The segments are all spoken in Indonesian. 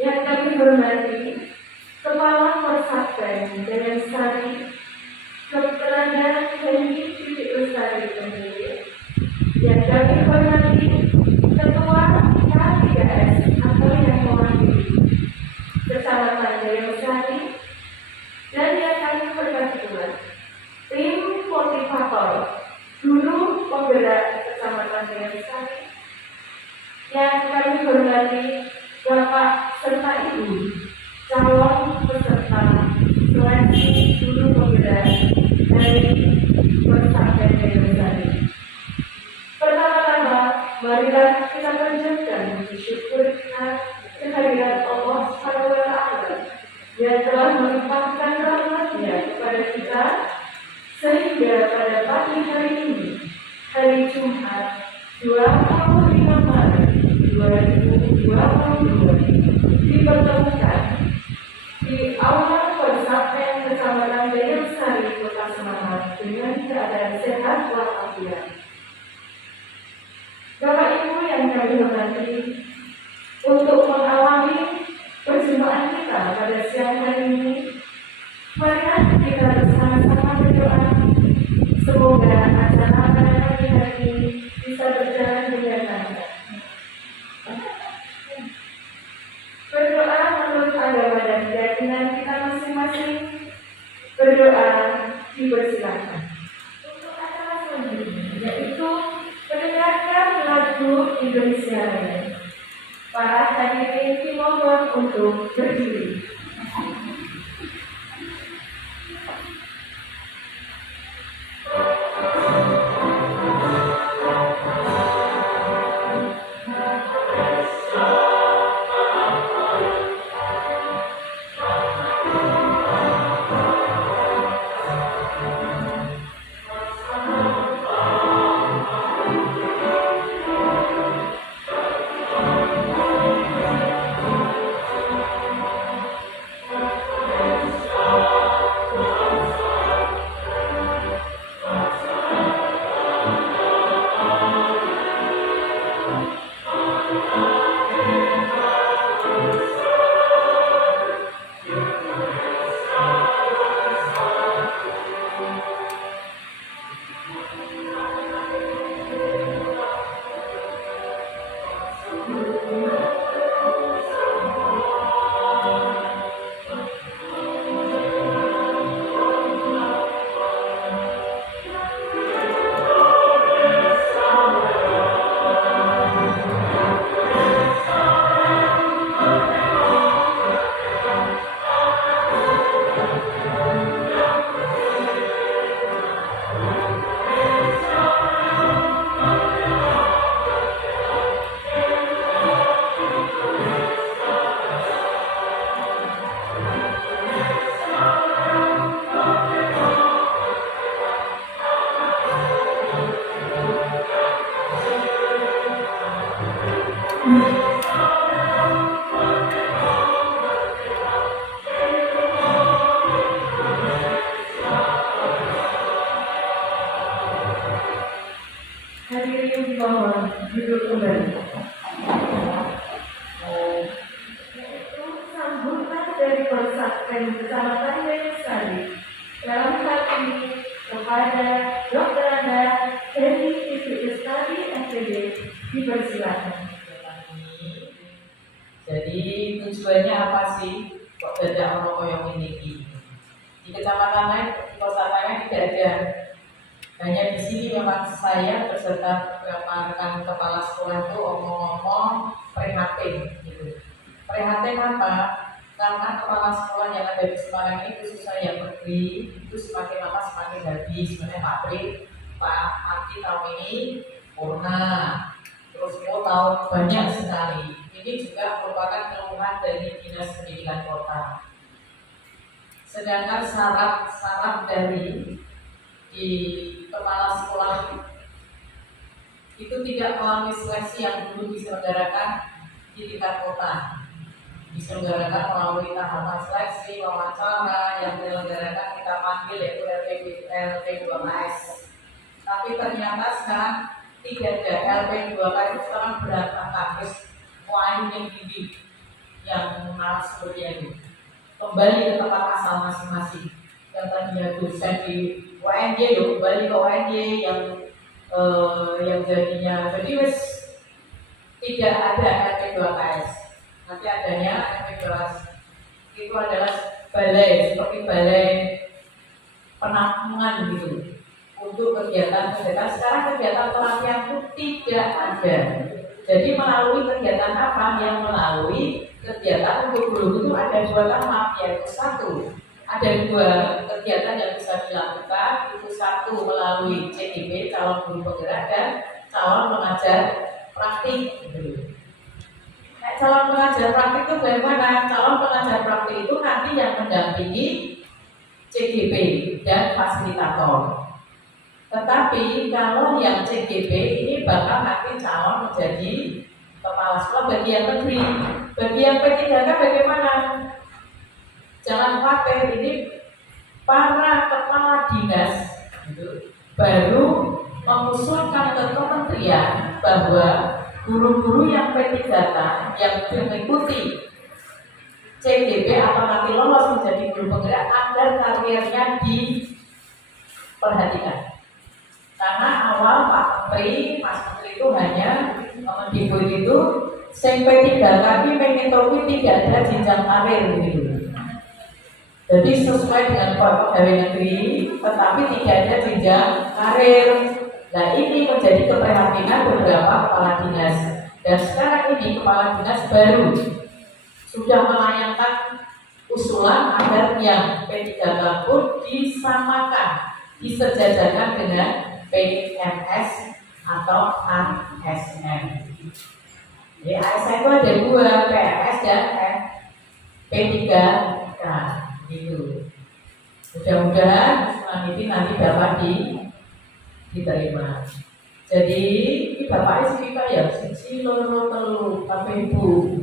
Yang kami hormati Kepala Persatpen Dayang Sari, Ketelada Hendy Titik Lestari MPD. Yang kami hormati Ketua K3S atau yang mewakili Kecamatan Dayang Sari. Dan yang kami hormati pula tim motivator guru penggerak Kecamatan Dayang Sari. Yang kami hormati Bapak serta Ibu calon peserta seleksi guru penggerak dari Persatpen Dayang Sari. Pertama-tama, marilah kita panjatkan puji syukur kita kehadiran Allah Subhanahu wa Ta'ala yang telah melimpahkan rahmat-Nya kepada kita sehingga pada pagi hari ini, hari Jumat 25 Maret 2022 dipertemukan di Aula Persatpen Kecamatan Dayang Sari, Kota Semarang dengan keadaan sehat walafiat. Bapak Ibu yang kami hormati, untuk mengawali perjumpaan kita pada siang hari ini, marilah kita bersama-sama berdoa semoga acara pada pagi hari ini bisa berjalan dengan lancar. Berdoa menurut agama dan keyakinan kita masing-masing. Berdoa dipersilakan. Untuk acara selanjutnya yaitu mendengarkan lagu Indonesia Raya. Para hadirin dimohon untuk berdiri. Hadirin dimohon duduk kembali. Yaitu sambutan dari Persatpen Kecamatan Dayang Sari dalam hal ini kepada Dr. Anda Hendy Titik Lestari MPD dipersilakan. Jadi tujuannya apa sih kok dadak ono koyo ngene iki? Di kecamatan lain, di kota lain tidak ada. Hanya di sini memang saya beserta beberapa rekan kepala sekolah itu omong-omong prihatin gitu. Prihatin apa? Karena kepala sekolah yang ada di Semarang ini khususnya yang pergi itu semakin lama semakin habis. Sebenarnya Pak Mati tahun ini corona, terus mau tahun banyak sekali. Ini juga merupakan keluhan dari Dinas Pendidikan Kota. Sedangkan syarat dari di kepala sekolah itu tidak melalui seleksi yang dulu diselenggarakan di tingkat kota. Diselenggarakan melalui tahapan seleksi, wawancara yang diselenggarakan kita panggil yaitu LP2KS. Tapi ternyata sekarang tidak ada LP2KS, sekarang berantakan, lain yang tinggi, yang narasumbernya itu kembali ke tempat asal masing-masing. Yang tadinya dosen di UNY loh, kembali ke UNY yang jadinya jadi wes tidak ada MP2KS. Nanti adanya MP2KS itu adalah balai seperti balai penampungan gitu untuk kegiatan-kegiatan. Sekarang kegiatan pelatihan itu tidak ada. Jadi melalui kegiatan apa? Yang melalui kegiatan untuk guru itu ada dua tahap, yaitu satu, ada dua kegiatan yang bisa dilakukan. Itu satu melalui CGP, calon guru penggerak, dan calon pengajar praktik. Nah, calon pengajar praktik itu bagaimana? Calon pengajar praktik itu nanti yang mendampingi CGP dan fasilitator. Tetapi kalau yang CGP ini bakal nanti calon menjadi kepala sekolah bagi yang negeri. Bagi yang P3K bagaimana? Jangan khawatir, ini para kepala dinas baru mengusulkan ke kementerian bahwa guru-guru yang P3K yang mengikuti CGP atau nanti lolos menjadi guru penggerak agar karirnya diperhatikan. Karena awal Pak Menteri, Mas Menteri itu hanya mendikbud itu P3K kami pengen tahu tidak ada jenjang karir gitu. Jadi sesuai dengan pegawai negeri, tetapi tidak ada jenjang karir. Nah ini menjadi keprihatinan beberapa kepala dinas. Dan sekarang ini kepala dinas baru sudah melayangkan usulan agar yang P3K pun disamakan, disejajarkan dengan PNS atau ASN. Jadi ASN itu ada dua, PNS dan P3K. Gitu. Mudah-mudahan usulan ini nanti dapat diterima. Jadi ini bapaknya kita ya, sisi loro telu, tapi ibu.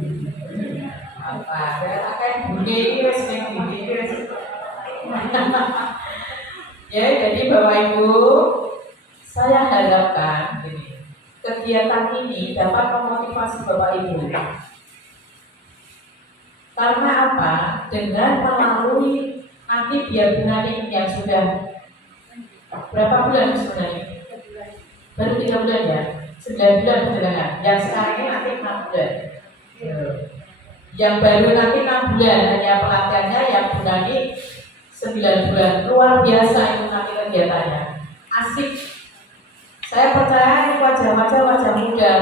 Apa? Ada kayak bunyi ini yang bunyi ya, jadi Bapak Ibu, saya harapkan ini, kegiatan ini dapat memotivasi Bapak Ibu. Karena apa? Dengan melalui nanti biar Bunani yang sudah berapa bulan sebenarnya? Baru 3 bulan ya? 9 bulan perjalanan. Yang sekarang ini nanti 6 bulan. Yang baru nanti 6 bulan, hanya pelatihannya yang Bunani 9 bulan. Luar biasa itu nanti kegiatannya. Asik. Saya percaya wajah-wajah muda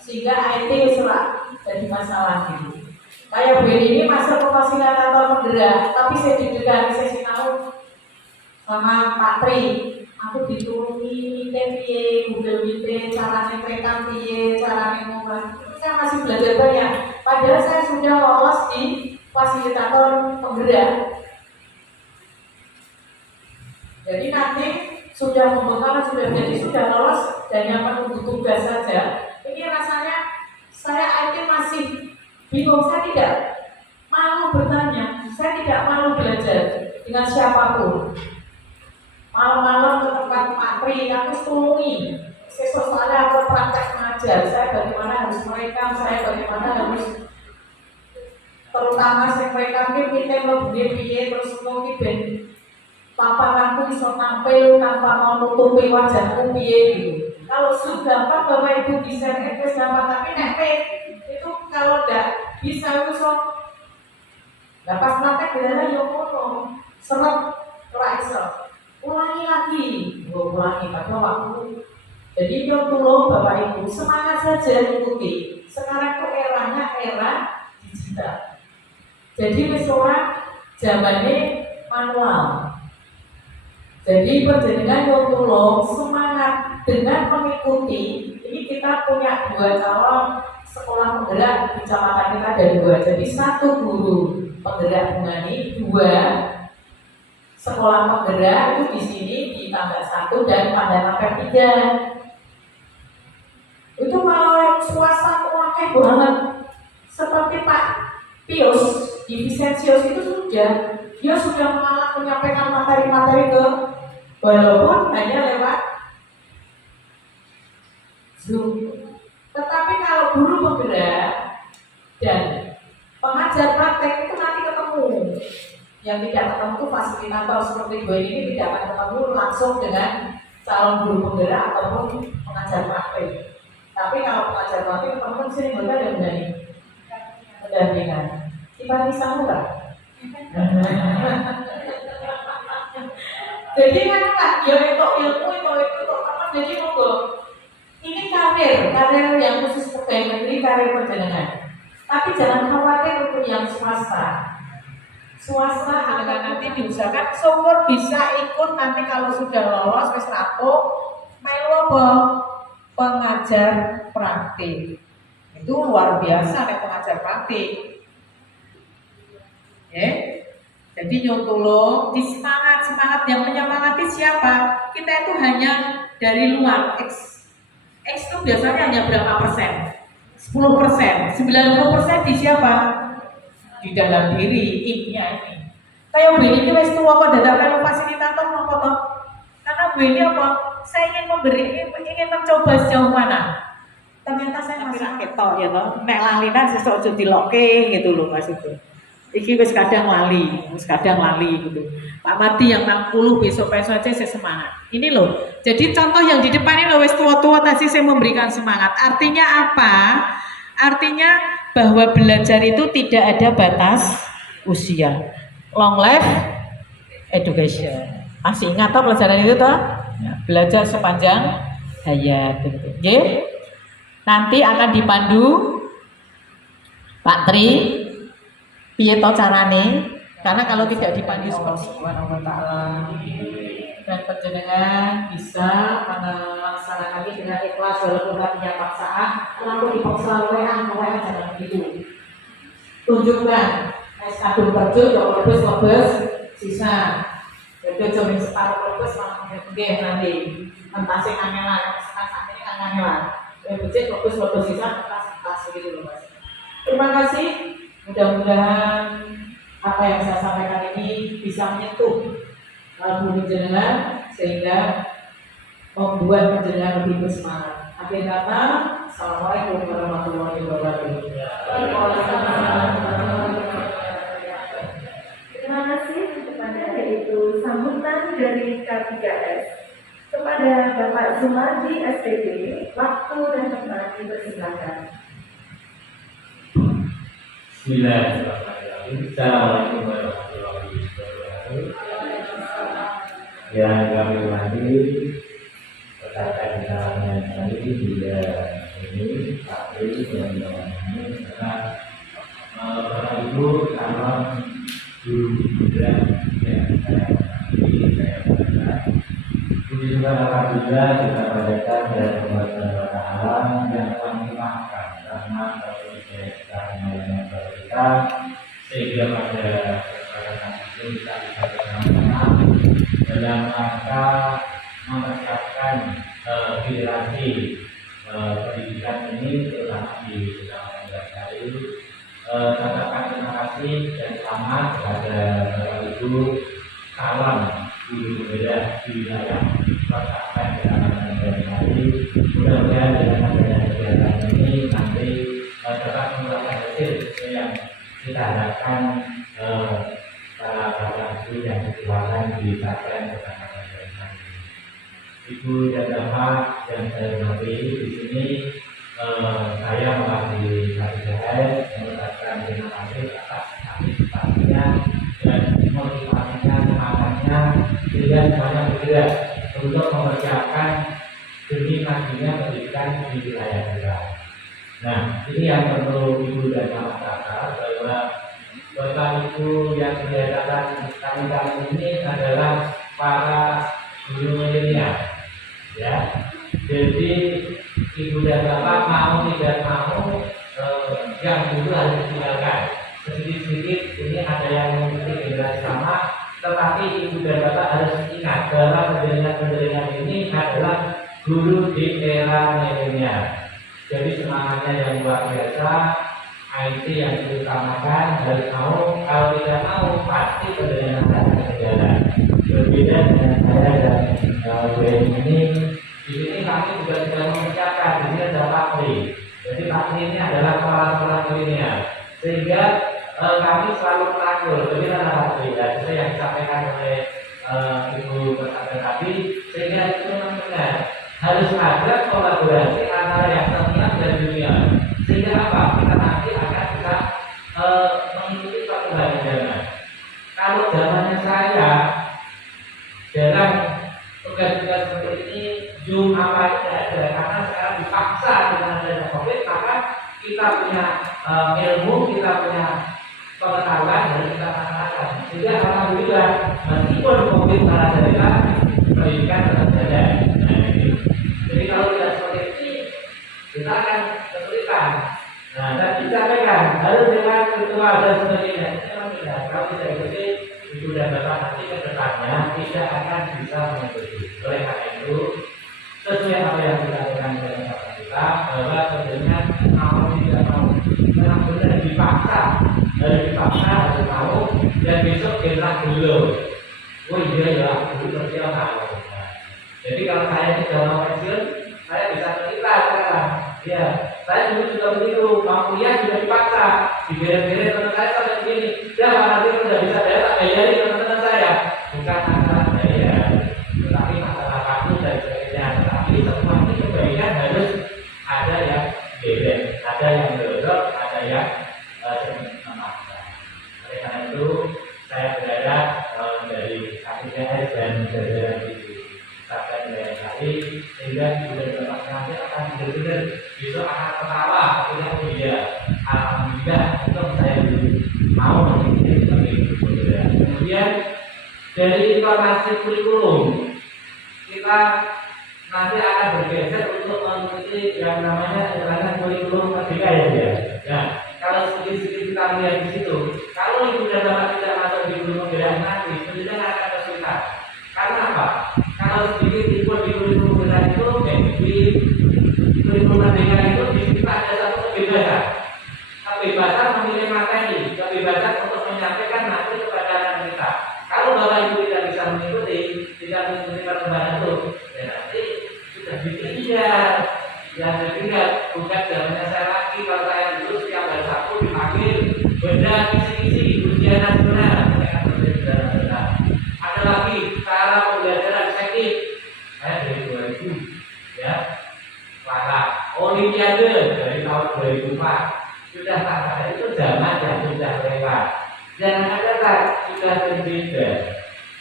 sehingga IT serak jadi masalah gitu. Kayak Bu ini masuk ke fasilitator penggerak, tapi saya juga saya tahu sama Pak Tri, aku dituruni piye, Google Meet, caranya rekam piye, caranya ngomong. Saya masih belajar banyak. Padahal saya sudah lolos di fasilitator penggerak. Jadi nanti sudah membekal, sudah lolos dan yang menunggu tugas saja. Ini rasanya saya IT masih bingung, saya tidak malu bertanya, saya tidak malu belajar dengan siapapun. Malam-malam ke tempat Pak Pri, aku tulungi. Sesuk soalnya aku praktek mengajar, saya bagaimana harus merekam, saya bagaimana harus terutama saya merekam kita lebih piye terus mungkin ben paparanku bisa tampil tanpa mau nutupi wajahku piye gitu. Kalau sudah Bapak Ibu bisa request dapat, tapi nek itu kalau tidak bisa usah nah pas praktek beneran ya ngono seret ora iso ulangi lagi ulangi pada waktu. Jadi yo tolong Bapak Ibu semangat saja ikuti. Sekarang tuh eranya era digital, jadi wis ora zamane manual. Jadi perjalanan yo tolong semangat dengan mengikuti. Ini kita punya 2 calon sekolah penggerak di kecamatan kita ada 2. Jadi 1 guru penggerak Bunani, 2 sekolah penggerak itu di sini di Tangga 1 dan Pandana P3. Itu kalau yang swasta pakai banget. Seperti Pak Pius di Vicensius itu dia sudah malah menyampaikan materi-materi ke walaupun hanya lewat Zoom. Tetapi kalau guru penggerak dan pengajar pengajar praktek itu nanti ketemu. Yang tidak ketemu itu fasilitator seperti gue ini tidak akan ketemu langsung dengan calon guru penggerak ataupun pengajar praktek. Tapi kalau pengajar praktek ketemu di sini mereka ada pendampingan. Ibarat samura. Jadi kan ya itu ilmu itu apa jadi monggo. Ini karir yang khusus pegawai negeri, karir penjenengan. Tapi jangan khawatir untuk yang swasta. Swasta akan nanti diusahakan syukur bisa ikut nanti kalau sudah lolos wis rampung melu apa? Pengajar praktik. Itu luar biasa nek pengajar praktik. Jadi nyuntulung di semangat yang menyemangati siapa? Kita itu hanya dari luar. X itu biasanya hanya berapa persen? 10%, 90% di siapa? Di dalam diri, intinya ini. Kayak begini ini wis tuwa kok dadak melu fasilitator napa to? Karena begini apa? Saya ingin mencoba sejauh mana? Ternyata saya masih ketok ya toh. Nek lalinan sesuk aja dilokke gitu loh maksudku. Iki wis kadang lali gitu. Pak Mati yang 60 besok aja saya semangat. Ini loh. Jadi contoh yang di depan ini loh wis tua-tua tadi saya memberikan semangat. Artinya apa? Artinya bahwa belajar itu tidak ada batas usia. Long life education. Masih ingat toh pelajaran itu toh? Belajar sepanjang hayat gitu. Nggih. Nanti akan dipandu Pak Tri piye to carane? Karena kalau tidak dipandu seperti Subhanahu wa taala dan penjenengan bisa melaksanakannya dengan ikhlas walaupun punya paksaan, lalu dipaksa jangan begitu. Tunjukkan kadung kerja lebes sisa. Jadi cuma separuh lebes nggih nanti entase kangelan, sakjane kangelan. Becik lebes sisa tas gitu loh Mas. Terima kasih. Mudah-mudahan apa yang saya sampaikan ini bisa menyentuh bumi jenengan sehingga membuat penjenengan lebih bersemangat. Akhir kata, Assalamualaikum warahmatullahi wabarakatuh. Terima kasih kepada yaitu sambutan dari K3S kepada Bapak Sumardi SPP. Waktu dan tempat dipersilakan. Bismillahirrahmanirrahim. Assalamualaikum warahmatullahi wabarakatuh. Yang kami hormati rekan-rekan yang tadi juga ini Pak Tri dan teman-teman karena Bapak Ibu calon guru penggerak yang saya hormati. Puji syukur alhamdulillah kita panjatkan dan Allah Taala yang kami maafkan karena kita sehingga pada kesempatan itu kita bisa bersama-sama dalam rangka mempersiapkan generasi pendidikan ini terutama di Jakarta. Katakan terima kasih dan selamat kepada Bapak Ibu calon guru penggerak di wilayah Kota Jakarta hari. Mudah-mudahan dengan adanya kegiatan ini nanti dapat mengeluarkan hasil yang kita harapkan para guru yang dikeluarkan di Kota Jakarta hari. Ibu dan Bapak yang saya hormati di sini, saya mewakili K3S mengucapkan terima kasih atas partisipasinya dan motivasinya, semangatnya, sehingga semuanya bergerak untuk mempersiapkan demi majunya pendidikan di wilayah kita. Nah, ini yang perlu Ibu dan Bapak katakan bahwa Bapak Ibu yang kelihatan kami ini adalah para guru milenial, ya. Jadi Ibu dan Bapak mau tidak mau yang dulu harus ditinggalkan. Sedikit-sedikit ini ada yang mengikuti generasi sama, tetapi Ibu dan Bapak harus ingat bahwa pendidikan ini adalah guru di era milenial. Jadi semangatnya yang luar biasa, IT yang diutamakan harus mau, kalau tidak mau pasti pendidikan akan ketinggalan. Berbeda dengan saya dan BN ini, di sini kami juga sudah mempersiapkan, di sini ada Pak Tri. Jadi Pak Tri ini adalah kepala sekolah milenial, sehingga kami selalu merangkul. Demikian alhamdulillah sesuai yang disampaikan oleh Ibu Pesantren tadi, sehingga itu memang benar harus ada kolaborasi antara yang senior dan junior, sehingga apa? Kita nanti akan bisa mengikuti perkembangan zaman. Kalau zamannya saya jarang tugas-tugas seperti ini, Zoom apa tidak ada, karena sekarang dipaksa dengan adanya COVID, maka kita punya ilmu, kita punya pengetahuan dan kita mengatakan. Sehingga alhamdulillah meskipun COVID melanda kita, pendidikan tetap ada. Jadi kalau tidak seperti ini, kita akan kesulitan. Nah, dan disampaikan harus dengan virtual dan sebagainya. Itu memang tidak. Kalau tidak ikuti, ibu dan bapak nanti ke depannya tidak akan bisa mengikuti. Oleh karena itu, sesuai apa yang kita lakukan dalam bapak kita, bahwa tentunya mau tidak mau, memang benar dipaksa, harus mau, dan besok kita dulu. Oh iya ya, dulu kerja mau. Jadi kalau saya tidak mau pensiun, saya bisa cerita sekarang. Ya, saya dulu juga begitu, mau kuliah juga dipaksa, diberi-beri teman saya sampai begini. Ya, nanti sudah bisa bayar, tak bayari teman-teman saya. Bukan masalah bayar, tetapi masalah waktu dan sebagainya. Tetapi semua ini kebaikan harus ada yang beda, ada yang dorong, ada yang memaksa. Oleh karena itu, saya berharap dari KPKS dan jajaran di Sabtan Jaya Kali, sehingga ibu dan bapak nanti akan benar-benar besok akan ketawa ketika dia alhamdulillah itu saya dulu mau mengikuti sebagai saudara. Kemudian dari informasi kurikulum kita nanti akan bergeser untuk mengikuti yang namanya kurikulum merdeka ya. Nah, kalau sedikit-sedikit kita lihat di situ, kalau ibu dan bapak tidak masuk di kurikulum merdeka nanti, pendidikan akan kesulitan. Karena apa? Kalau sedikit ikut di kurikulum merdeka itu, di kurikulum merdeka itu di situ ada satu kebebasan. Kebebasan memilih materi, kebebasan untuk menyampaikan nanti kepada anak kita. Kalau bapak ibu tidak bisa mengikuti, tidak mengikuti perkembangan itu, ya nanti sudah ditinggal. Yang ketiga, bukan zamannya saya lagi. Kalau saya dulu setiap hari Sabtu dipanggil benda kisi-kisi ujian nasional, ada lagi cara pembelajaran teknik. Saya dari 2000, ya, Lala Olimpiade dari tahun 2004 sudah tak itu zaman yang sudah lewat. Jangan ada sudah berbeda.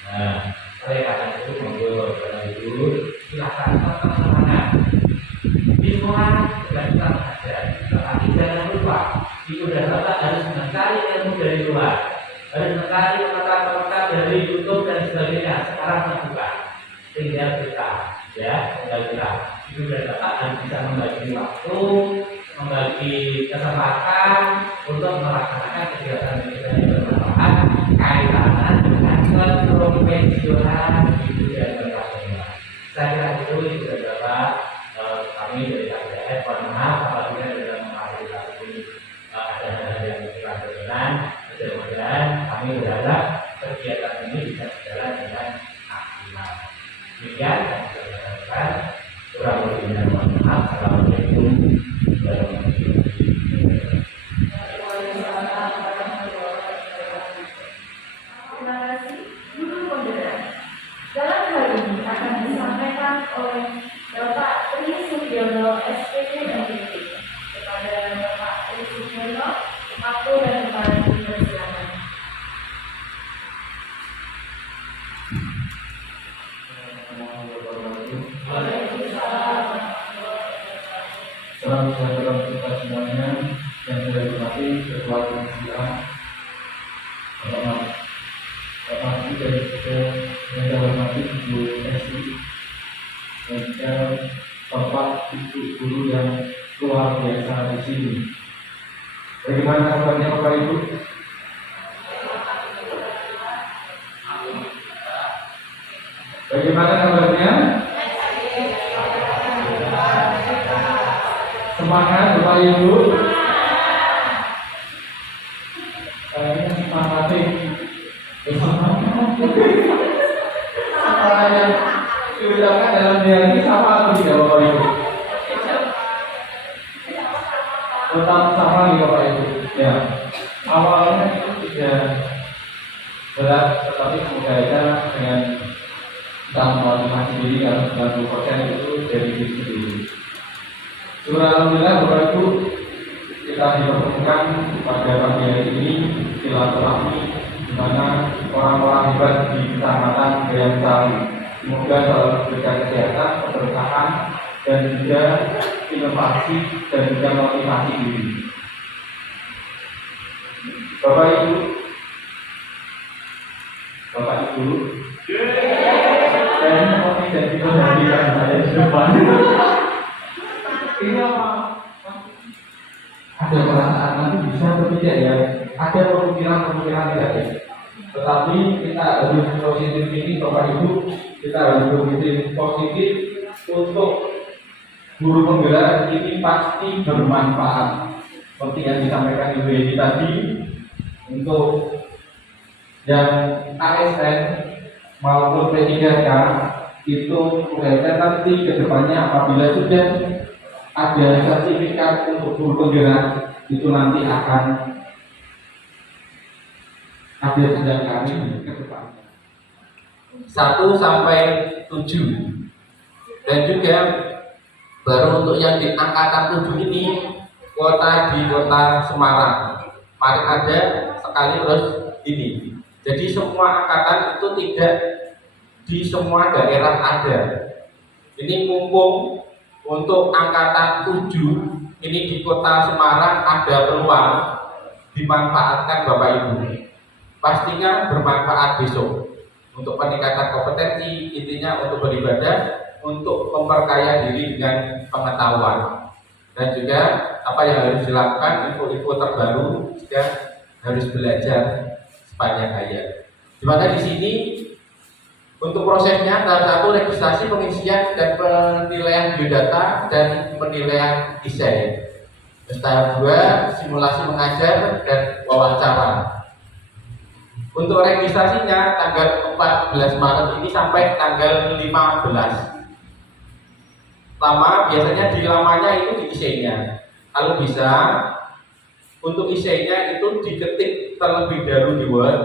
Nah, oleh karena itu monggo Bapak Ibu silakan tetap semangat. Di sekolah juga kita belajar, tetapi jangan lupa ibu dan bapak harus mencari ilmu dari luar, harus mencari komentar-komentar dari YouTube dan sebagainya. Sekarang terbuka, tinggal kita, ya, tinggal kita. Ibu dan bapak harus bisa membagi waktu, membagi kesempatan untuk melaksanakan kegiatan-kegiatan yang bermanfaat kaitannya dengan keprofesionalan ibu dan bapak semua. Saya kira itu ibu dan bapak, kami dari KPKS mohon maaf apabila dalam memfasilitasi ini ada hal yang kurang berkenan. Mudah-mudahan kami berharap kegiatan ini bisa berjalan dengan maksimal. Demikian yang bisa saya sampaikan. Kurang lebihnya mohon maaf. Assalamualaikum warahmatullahi wabarakatuh. Terima kasih, guru modern. Dalam hal ini akan disampaikan oleh Bapak Tri Sugiono SPP MPT. Kepada Bapak Tri Sugiono, waktu dan tempat dipersilakan. Salam sejahtera untuk kita semuanya. Yang saya hormati Ketua Komisi A, Bapak Ibu dan juga yang saya hormati Ibu Esti dan juga Bapak Ibu guru yang luar biasa di sini. Bagaimana kabarnya Bapak Ibu? Bagaimana kabarnya? Semangat Bapak Ibu. Kayaknya semangatik. Apa yang diucapkan dalam dia ini sama atau tidak Bapak Ibu? Tetap sama nih Bapak Ibu. Ya. awalnya itu tidak berat, tetapi semoga dengan kita memotivasi diri kan 90% itu dari diri sendiri. Alhamdulillah Bapak Ibu, kita dipertemukan pada pagi hari ini silaturahmi di mana orang-orang hebat di Kecamatan Gayam. Semoga selalu diberikan kesehatan, keberkahan, dan juga inovasi dan juga motivasi diri. Bapak Ibu, saya seperti janji menjanjikan saya di depan. Ini apa? Ada perasaan nanti bisa atau tidak ya? Ada kemungkinan tidak ya? Tetapi kita harus positif ini, Bapak Ibu, kita harus positif untuk guru penggerak ini pasti bermanfaat. Seperti yang disampaikan Ibu Edi tadi, untuk yang ASN maupun P3K itu mudah-mudahan nanti ke depannya apabila sudah ada sertifikat untuk guru penggerak itu nanti akan ada jenjang kami ke depannya 1 sampai 7, dan juga baru untuk yang di angkatan 7 ini kuota di kota Semarang kemarin ada sekali terus ini. Jadi semua angkatan itu tidak di semua daerah ada. Ini mumpung untuk angkatan 7 ini di kota Semarang ada peluang, dimanfaatkan Bapak Ibu. Pastinya bermanfaat besok untuk peningkatan kompetensi, intinya untuk beribadah, untuk memperkaya diri dengan pengetahuan, dan juga apa yang harus dilakukan, info-info terbaru juga harus belajar sepanjang hayat. Dimana di sini untuk prosesnya tahap 1 registrasi, pengisian dan penilaian biodata dan penilaian esai. Tahap 2 simulasi mengajar dan wawancara. Untuk registrasinya tanggal 14 Maret ini sampai tanggal 15. Lama biasanya di lamanya itu di esainya. Kalau bisa untuk esainya itu diketik terlebih dahulu di Word,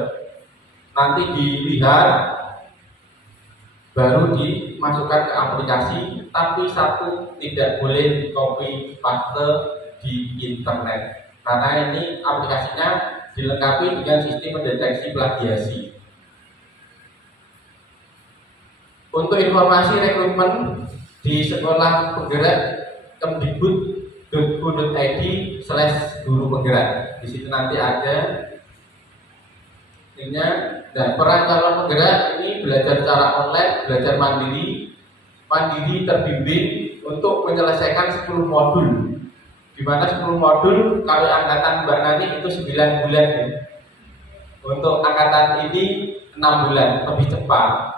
nanti dilihat, baru dimasukkan ke aplikasi. Tapi satu, tidak boleh di copy paste di internet, karena ini aplikasinya dilengkapi dengan sistem mendeteksi plagiasi. Untuk informasi rekrutmen di sekolah penggerak kemdikbud.go.id/guru penggerak. Di situ nanti ada ininya. Dan peran calon penggerak ini belajar secara online, belajar mandiri terbimbing untuk menyelesaikan 10 modul. Di mana 10 modul kalau angkatan Mbak Nani itu 9 bulan ya. Untuk angkatan ini 6 bulan, lebih cepat.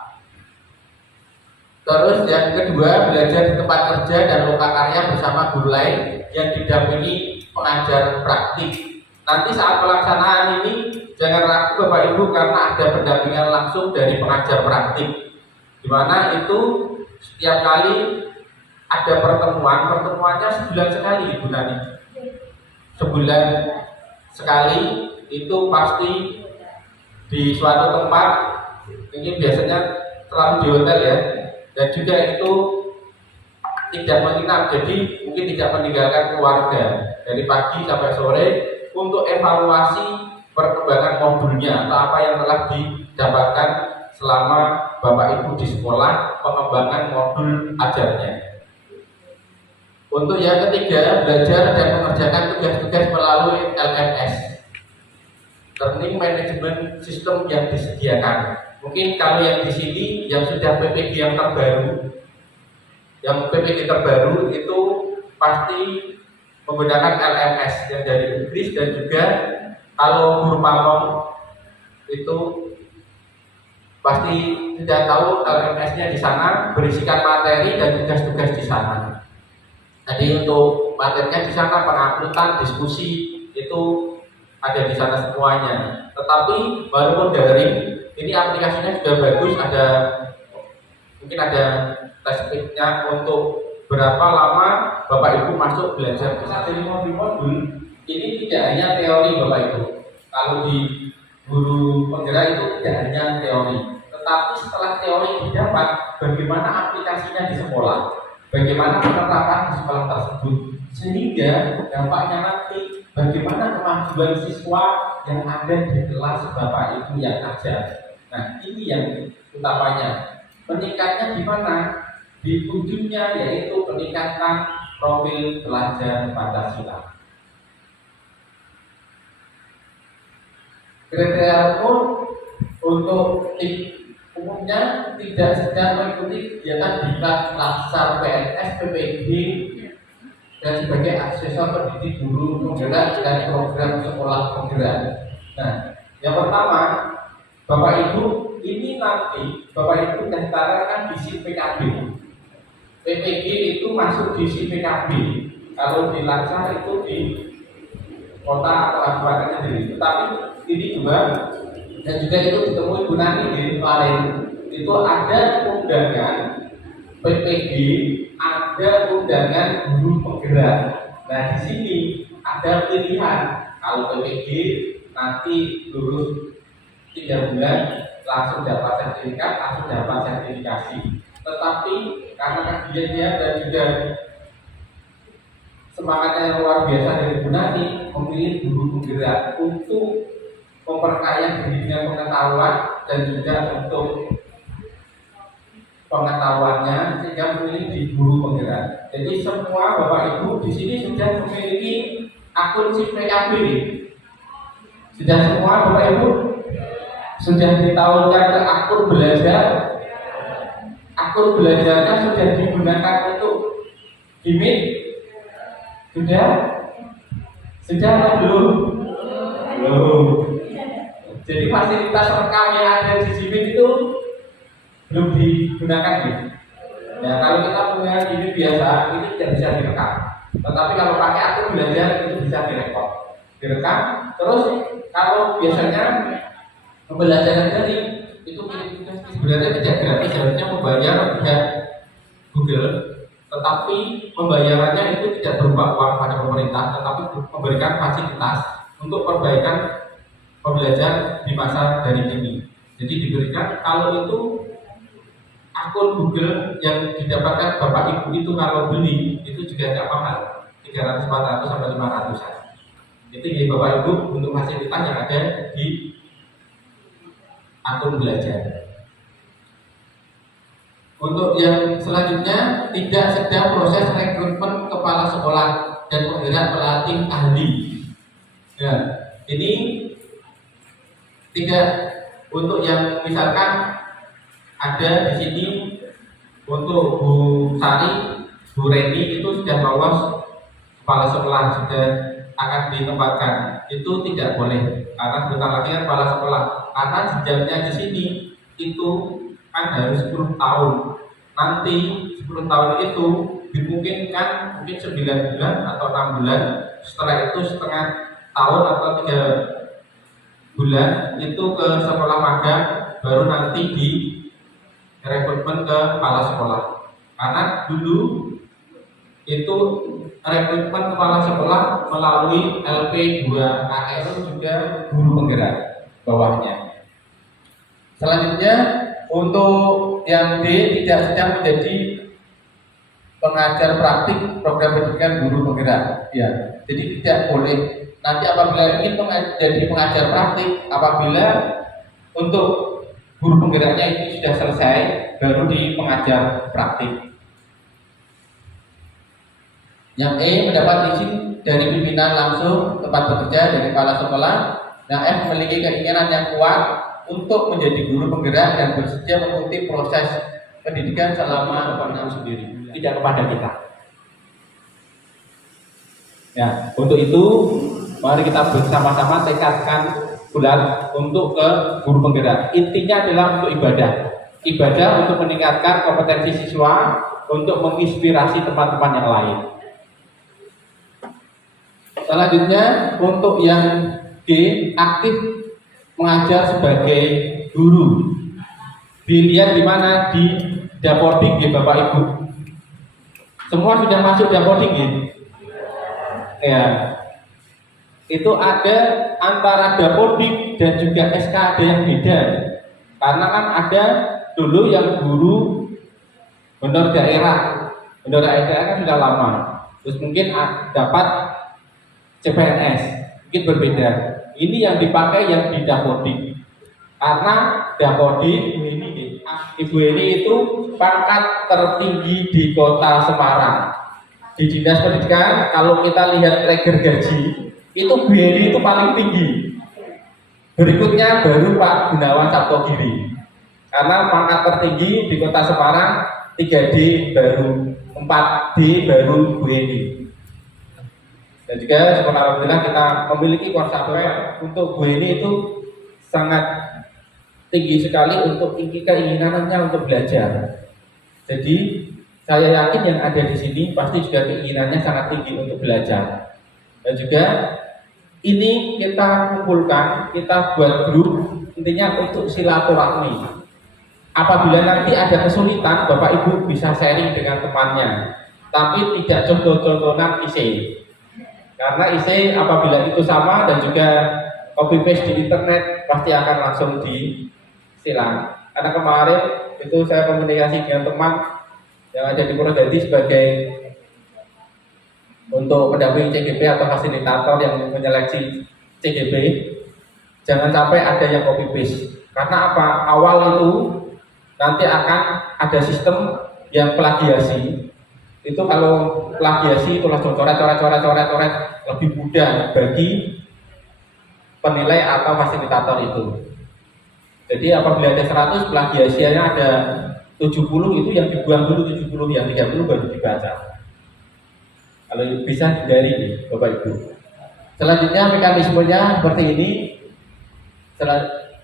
Terus yang kedua, belajar di tempat kerja dan lokakarya bersama guru lain yang didampingi pengajar praktik. Nanti saat pelaksanaan ini jangan ragu Bapak Ibu, karena ada pendampingan langsung dari pengajar praktik, di mana itu setiap kali ada pertemuannya sebulan sekali Ibu Nani. Sebulan sekali itu pasti di suatu tempat, ini biasanya selalu di hotel ya, dan juga itu tidak menginap, jadi mungkin tidak meninggalkan keluarga dari pagi sampai sore untuk evaluasi perkembangan modulnya atau apa yang telah didapatkan selama Bapak Ibu di sekolah, pengembangan modul ajarnya. Untuk yang ketiga, belajar dan mengerjakan tugas-tugas melalui LMS, Learning Management System yang disediakan. Mungkin kalau yang di sini yang sudah PPG yang terbaru, itu pasti menggunakan LMS yang dari Inggris, dan juga kalau guru pamong itu pasti sudah tahu LMS-nya di sana berisikan materi dan tugas-tugas di sana. Jadi untuk materinya di sana, penguploadan, diskusi itu ada di sana semuanya. Tetapi walaupun daring, ini aplikasinya sudah bagus, mungkin ada test fit-nya untuk berapa lama Bapak Ibu masuk belajar di satu modul. Ini tidak hanya teori Bapak Ibu, Kalau di guru penggerak itu tidak hanya teori, tetapi setelah teori didapat, bagaimana aplikasinya di sekolah, bagaimana penerapan di sekolah tersebut, sehingga dampaknya nanti bagaimana kemajuan siswa yang ada di kelas Bapak Ibu yang ajar. Nah, ini yang utamanya. Meningkatnya di mana? Di ujungnya, yaitu peningkatan profil pelajar Pancasila. Kriteria umum untuk umumnya tidak sedang mengikuti kegiatan diklat, laksar, PNS, PPG dan sebagai asesor pendidik guru penggerak dan program sekolah penggerak. Nah, yang pertama, Bapak Ibu, ini nanti Bapak Ibu daftarkan di SIP PKB. PPG itu masuk di SIP PKB. Kalau di laksar itu di kota atau kabupaten sendiri. Tetapi ini juga, dan juga itu ditemui Bu Nani di kemarin, itu ada undangan PPG, ada undangan guru penggerak. Nah, di sini ada pilihan. Kalau PPG nanti lulus 3 bulan langsung dapat sertifikat, langsung dapat sertifikasi. Tetapi karena kajiannya dan juga semangatnya yang luar biasa dari Bu Nani, memilih guru penggerak untuk memperkaya diri dengan pengetahuan dan juga untuk pengetahuannya, sehingga memilih di guru penggerak. Jadi semua Bapak Ibu di sini sudah memiliki akun SIP PKB. Sudah semua Bapak Ibu sudah ditawarkan ke akun belajar. Akun belajarnya sudah digunakan untuk gimmick. Sudah atau belum? Belum. Jadi fasilitas rekam yang ada di gimmick itu belum digunakan ya. Ya, kalau kita punya gimmick biasa ini tidak bisa direkam. Tetapi kalau pakai akun belajar itu bisa direkam. Terus kalau biasanya pembelajaran dari itu sebenarnya tidak gratis, harusnya membayar pihak Google, tetapi pembayarannya itu tidak berupa uang pada pemerintah, tetapi memberikan fasilitas untuk perbaikan pembelajaran di masa daring ini. Jadi diberikan, kalau itu akun Google yang didapatkan Bapak Ibu itu kalau beli itu juga tidak mahal, 300, 400 sampai 500-an. Itu ya Bapak Ibu untuk fasilitas yang ada di akun belajar. Untuk yang selanjutnya, tidak sedang proses rekrutmen kepala sekolah dan penggerak pelatih ahli. Nah, ini tidak untuk yang misalkan ada di sini untuk Bu Sari, Bu Reni itu sudah lolos kepala sekolah, sudah akan ditempatkan. Itu tidak boleh karena bentar lagi kan kepala sekolah. Karena jenjangnya di sini itu kan harus 10 tahun. Nanti 10 tahun itu dimungkinkan mungkin 9 bulan atau 6 bulan. Setelah itu setengah tahun atau 3 bulan itu ke sekolah magang, baru nanti di rekrutmen ke kepala sekolah. Karena dulu itu rekrutmen kepala sekolah melalui LP2AS juga guru penggerak bawahnya. Selanjutnya untuk yang D, tidak sedang menjadi pengajar praktik program pendidikan guru penggerak. Ya, jadi tidak boleh. Nanti apabila ingin menjadi pengajar praktik, apabila untuk guru penggeraknya itu sudah selesai, baru di pengajar praktik. Yang E, mendapat izin dari pimpinan langsung tempat bekerja dari kepala sekolah. Yang F, memiliki keinginan yang kuat untuk menjadi guru penggerak dan bersedia mengikuti proses pendidikan selama 6 tahun sendiri, tidak kepada kita. Ya, untuk itu mari kita bersama-sama tekadkan bulan untuk ke guru penggerak. Intinya adalah untuk ibadah untuk meningkatkan kompetensi siswa, untuk menginspirasi teman-teman yang lain. Selanjutnya untuk yang D, aktif mengajar sebagai guru. Dilihat di mana di dapoding ya Bapak Ibu. Semua sudah masuk dapoding ya. Ya. itu ada antara Dapodik dan juga SKD yang beda. Karena kan ada dulu yang guru honor daerah. Honor daerah kan sudah lama. Terus mungkin dapat CPNS, mungkin berbeda. Ini yang dipakai yang di Dapodik. Karena Dapodik Ibu ini itu pangkat tertinggi di Kota Semarang. Di Dinas Pendidikan kalau kita lihat reger gaji itu Bu Heni itu paling tinggi. Berikutnya baru Pak Gunawan Sabtogiri. Karena pangkat tertinggi di Kota Semarang 3D baru, 4D baru Bu Heni. Dan juga alhamdulillah kita memiliki kuasa untuk Bu Heni itu sangat tinggi sekali untuk keinginannya untuk belajar. Jadi saya yakin yang ada di sini pasti juga keinginannya sangat tinggi untuk belajar. Dan juga ini kita kumpulkan, kita buat grup intinya untuk silaturahmi. Apabila nanti ada kesulitan, Bapak Ibu bisa sharing dengan temannya. Tapi tidak contoh-contohan isi. Karena isi apabila itu sama dan juga copy paste di internet pasti akan langsung disilang. Karena kemarin itu saya komunikasi dengan teman yang ada di Purwodadi sebagai untuk pendamping CGP atau fasilitator yang menyeleksi CGP. Jangan sampai ada yang copy paste. Karena apa? Awal itu nanti akan ada sistem yang plagiasi. Itu kalau plagiasi itu langsung coret lebih mudah bagi penilai atau fasilitator itu. Jadi apabila ada 100 plagiasinya ada 70 itu yang dibuang dulu 70, yang 30 baru dibaca. Kalau bisa hindari Bapak Ibu. Selanjutnya mekanismenya seperti ini.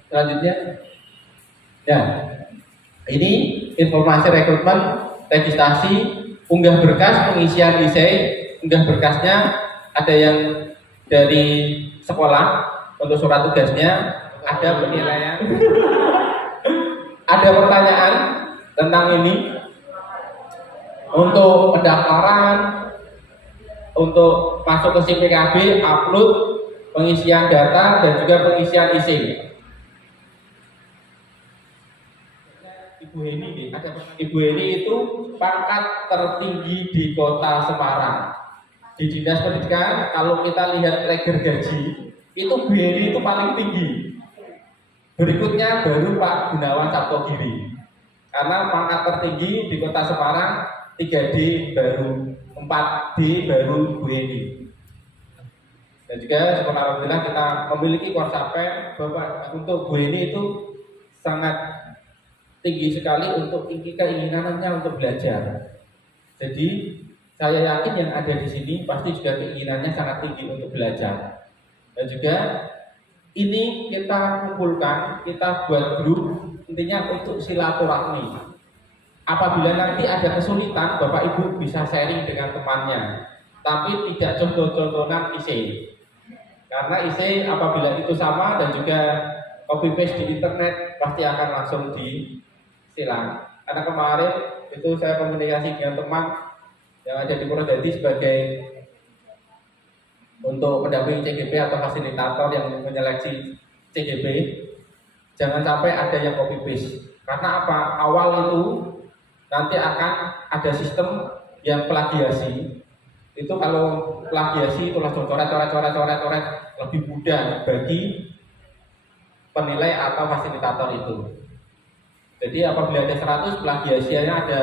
Selanjutnya ya. Ini informasi rekrutmen, registrasi, unggah berkas, pengisian IC, unggah berkasnya ada yang dari sekolah untuk surat tugasnya, ada penilaian. Ada pertanyaan tentang ini untuk pendaftaran, untuk masuk ke SIM-PKB, upload, pengisian data dan juga pengisian IC. Ibu Heni itu pangkat tertinggi di Kota Semarang. Di Dinas Pendidikan kalau kita lihat reger gaji itu Bu Heni itu paling tinggi. Berikutnya baru Pak Gunawan Sabtogiri. Karena pangkat tertinggi di Kota Semarang 3D baru, 4D baru Bu Heni. Dan juga alhamdulillah kita memiliki kuasa Bapak untuk Bu Heni itu sangat tinggi sekali untuk keinginannya untuk belajar. Jadi saya yakin yang ada di sini pasti juga keinginannya sangat tinggi untuk belajar. Dan juga ini kita kumpulkan, kita buat grup intinya untuk silaturahmi. Apabila nanti ada kesulitan, Bapak Ibu bisa sharing dengan temannya. Tapi tidak contoh-contohan isi. Karena isi apabila itu sama dan juga copy paste di internet pasti akan langsung disilang. Karena kemarin itu saya komunikasi dengan teman yang ada di Purwodadi sebagai untuk pendamping CGP atau fasilitator yang menyeleksi CGP. Jangan sampai ada yang copy paste. Karena apa? Awal itu nanti akan ada sistem yang plagiasi. Itu kalau plagiasi itu langsung coret lebih mudah bagi penilai atau fasilitator itu. Jadi apabila ada 100 plagiasinya ada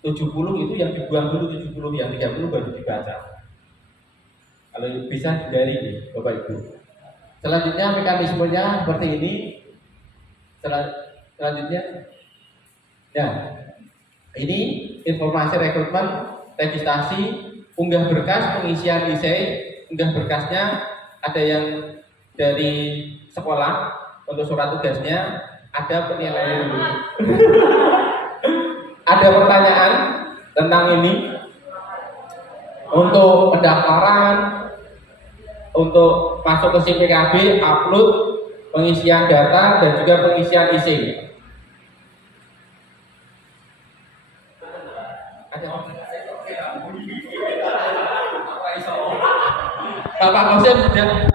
70 itu yang dibuang dulu 70, yang 30 baru dibaca. Kalau bisa hindari Bapak Ibu. Selanjutnya mekanismenya seperti ini. Selanjutnya ya. Ini informasi rekrutmen, registrasi, unggah berkas, pengisian IC, unggah berkasnya ada yang dari sekolah untuk surat tugasnya, ada penilaian. Ada pertanyaan tentang ini untuk pendaftaran, untuk masuk ke SIM-PKB, upload, pengisian data dan juga pengisian IC. Pak Kosim,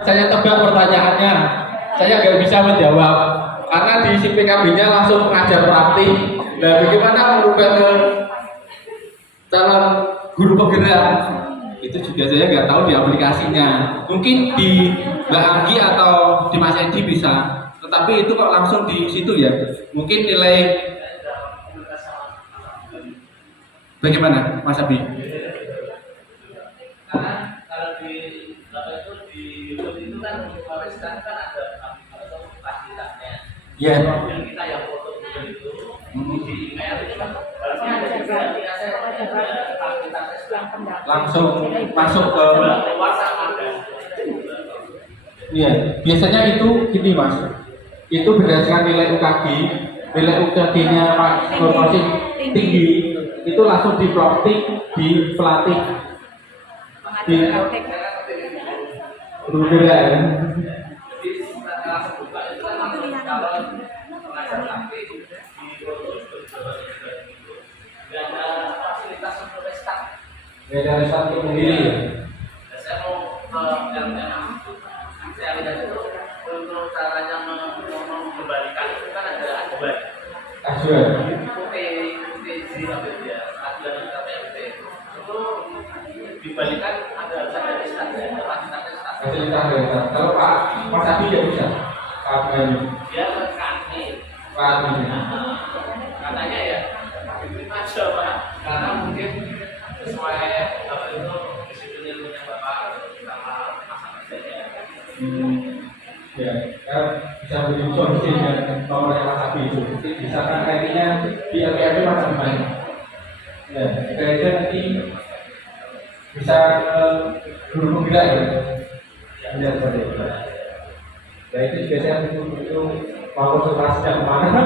saya tebak pertanyaannya. Saya nggak bisa menjawab karena di PKB-nya langsung mengajar praktik. Nah, bagaimana merubah ke calon guru penggerak? Itu juga saya nggak tahu di aplikasinya. Mungkin di Mbak Anggi atau di Mas Edi bisa, tetapi itu kok langsung di situ ya. Mungkin nilai bagaimana, Mas Abi? Karena kalau di itu di YouTube itu kan sekarang kan ada fasilitasnya. Iya. Yang kita yang foto itu di email itu kan harusnya ada juga fasilitasnya Langsung masuk ke WhatsApp ada. Iya, biasanya itu gini Mas. Itu berdasarkan nilai UKG-nya Pak Kosim tinggi, itu langsung dipraktik di pelatih di guru gerak ya. Jadi kita langsung buka itu kan langsung kalau mengajar praktik di foto nggak ada fasilitas untuk restart. Beda satu sendiri ya. Dan saya mau yang saya lihat itu untuk caranya mengembalikan itu kan ada aduan. Ajuan. UTJ apa ya? Aduan KPMT itu dibalikan ada fasilitas restart. Fasilitas beda. Kalau Pak Mas Abi ya bisa. Pak Abi. Dia mengganti. Pak Abi. Katanya ya aja Pak, karena mungkin sesuai apa itu disiplin ilmunya Bapak sama masalah saja. Ya, kan bisa beri solusi dan oleh Mas Abi itu. Bisa kan kayaknya di LPRP masih banyak. Ya, kayaknya nanti bisa guru penggerak ya. Ya, seperti itu. Ya itu juga saya itu mau konsultasi yang mana.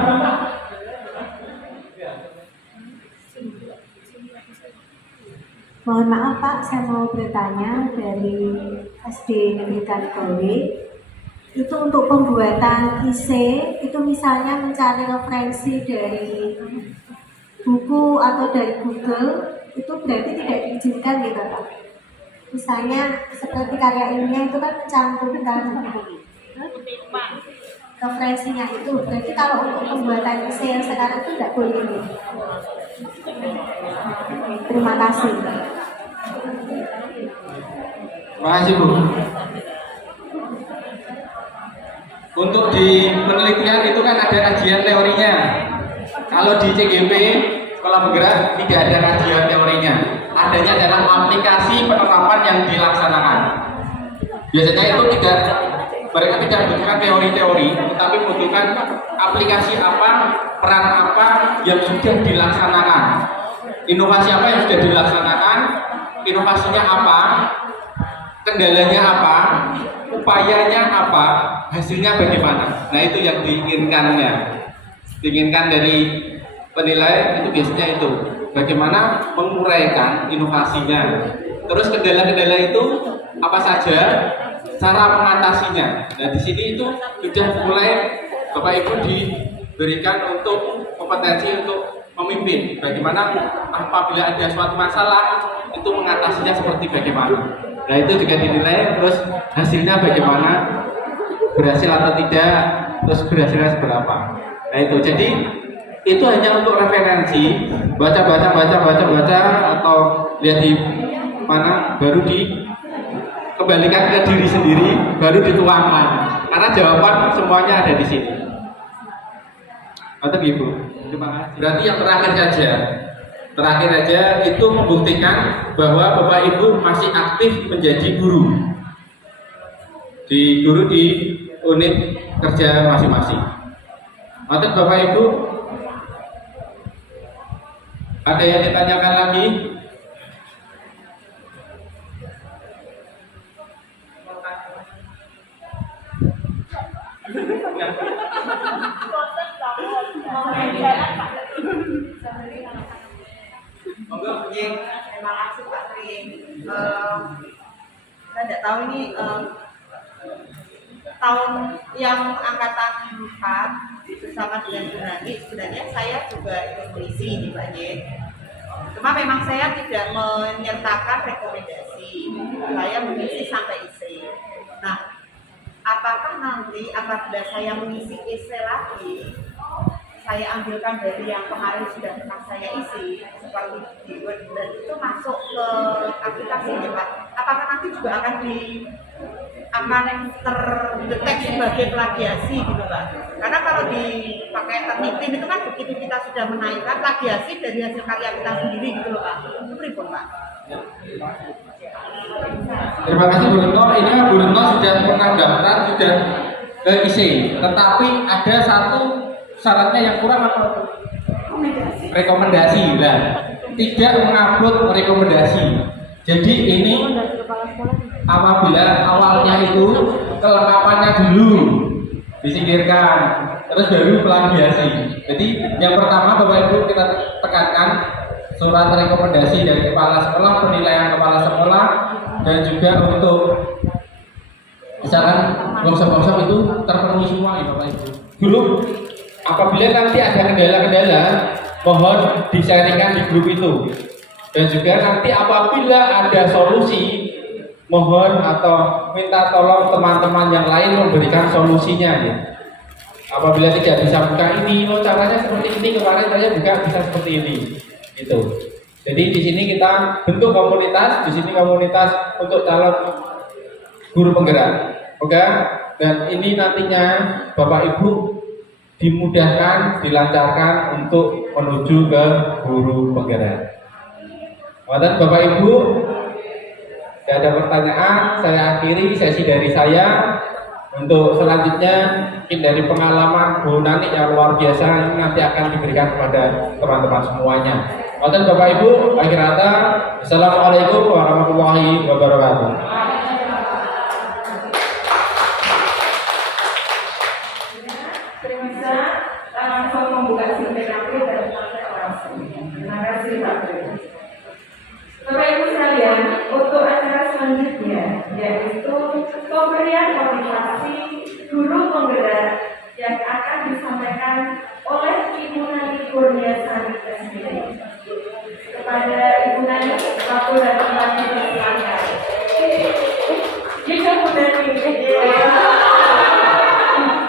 Mohon maaf Pak, saya mau bertanya dari SD Negeri Kaligawe. Itu untuk pembuatan IC, itu misalnya mencari referensi dari buku atau dari Google, itu berarti tidak diizinkan gitu Pak? Misalnya seperti karya ilmiah itu kan mencantumkan referensinya itu, berarti kalau untuk pembuatan IC yang sekarang itu tidak boleh. Terima kasih. Terima kasih Bu. Untuk di penelitian itu kan ada kajian teorinya. Kalau di CGP sekolah bergerak tidak ada kajian teorinya. Adanya dalam aplikasi penerapan yang dilaksanakan. Biasanya itu mereka tidak membutuhkan teori-teori, tetapi membutuhkan aplikasi apa, peran apa yang sudah dilaksanakan. Inovasi apa yang sudah dilaksanakan, inovasinya apa, kendalanya apa, upayanya apa, hasilnya bagaimana. Nah itu yang diinginkannya. Diinginkan dari penilai itu biasanya itu bagaimana menguraikan inovasinya. Terus kendala-kendala itu apa saja, cara mengatasinya. Nah di sini itu sudah mulai Bapak Ibu diberikan untuk kompetensi untuk memimpin. Bagaimana apabila ada suatu masalah itu mengatasinya seperti bagaimana. Nah itu juga dinilai, terus hasilnya bagaimana, berhasil atau tidak, terus berhasilnya seberapa. Nah itu jadi itu hanya untuk referensi, baca atau lihat di mana, baru dikembalikan ke diri sendiri, baru dituangkan. Karena jawaban semuanya ada di sini. Atau Ibu. Terima kasih. Berarti yang terakhir saja itu membuktikan bahwa Bapak Ibu masih aktif menjadi guru di unit kerja masing-masing. Mantap Bapak Ibu. Ada yang ditanyakan lagi? Terima kasih Pak Tri. Saya tidak tahu ini tahun yang angkatan 4 bersama dengan Bu Nani. Sebenarnya saya juga ikut berisi di Pak J. Cuma memang saya tidak menyertakan rekomendasi. Saya mengisi sampai IC. apakah nanti apabila saya mengisi IC lagi, saya ambilkan dari yang kemarin sudah pernah saya isi seperti di Word dan itu masuk ke aplikasi ya Pak. Apakah nanti juga akan terdetek sebagai plagiasi gitu Pak? Karena kalau dipakai ternitin itu kan begitu kita sudah menaikkan plagiasi dari hasil karya kita sendiri gitu loh Pak. Itu pripun Pak? Terima kasih Bu Retno. Ini Bu Retno sudah pernah daftar sudah ke IC, tetapi ada satu syaratnya yang kurang apa? Rekomendasi. Nah, tidak mengupload rekomendasi. Jadi ini apabila awalnya itu kelengkapannya dulu disingkirkan, terus baru plagiasi. Jadi yang pertama Bapak Ibu kita tekankan surat rekomendasi dari kepala sekolah, penilaian kepala sekolah, dan juga untuk misalkan workshop itu terpenuhi semua ya Bapak Ibu. Belum apabila nanti ada kendala-kendala, mohon di-sharingkan di grup itu. Dan juga nanti apabila ada solusi, mohon atau minta tolong teman-teman yang lain memberikan solusinya ya. Apabila tidak bisa buka ini, caranya seperti ini, kemarin saya juga bisa seperti ini. Gitu. Jadi di sini kita bentuk komunitas, di sini komunitas untuk calon guru penggerak. Oke? Dan ini nantinya Bapak Ibu dimudahkan, dilancarkan untuk menuju ke guru penggerak. Dan Bapak Ibu, tidak ada pertanyaan, saya akhiri sesi dari saya. Untuk selanjutnya mungkin dari pengalaman Bu Nani yang luar biasa ini nanti akan diberikan kepada teman-teman semuanya. Dan Bapak Ibu, akhir kata, Assalamualaikum warahmatullahi wabarakatuh. Langsung membuka PKP dan kelas. Terima kasih Pak. Bapak Ibu sekalian, untuk acara selanjutnya yaitu pemberian motivasi guru penggerak yang akan disampaikan oleh Ibu Nani Kurniasari SPD. Kepada Ibu Nani, waktu dan tempatnya dipersilakan. Hidup Bu Nani.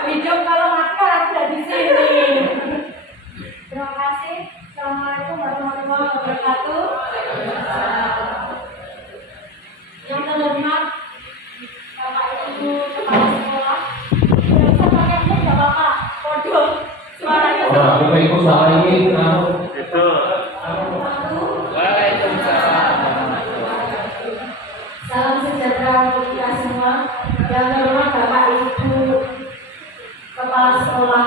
Hidup kalau makan ada di sini. Terima kasih. Assalamualaikum warahmatullahi wabarakatuh. Yang terhormat Bapak Ibu Kepala Sekolah, tidak bisa pakai mic nggak apa-apa. Waduh, suaranya. Bapak Ibu salah ini Salam sejahtera untuk kita semua. Yang terhormat Bapak Ibu Kepala Sekolah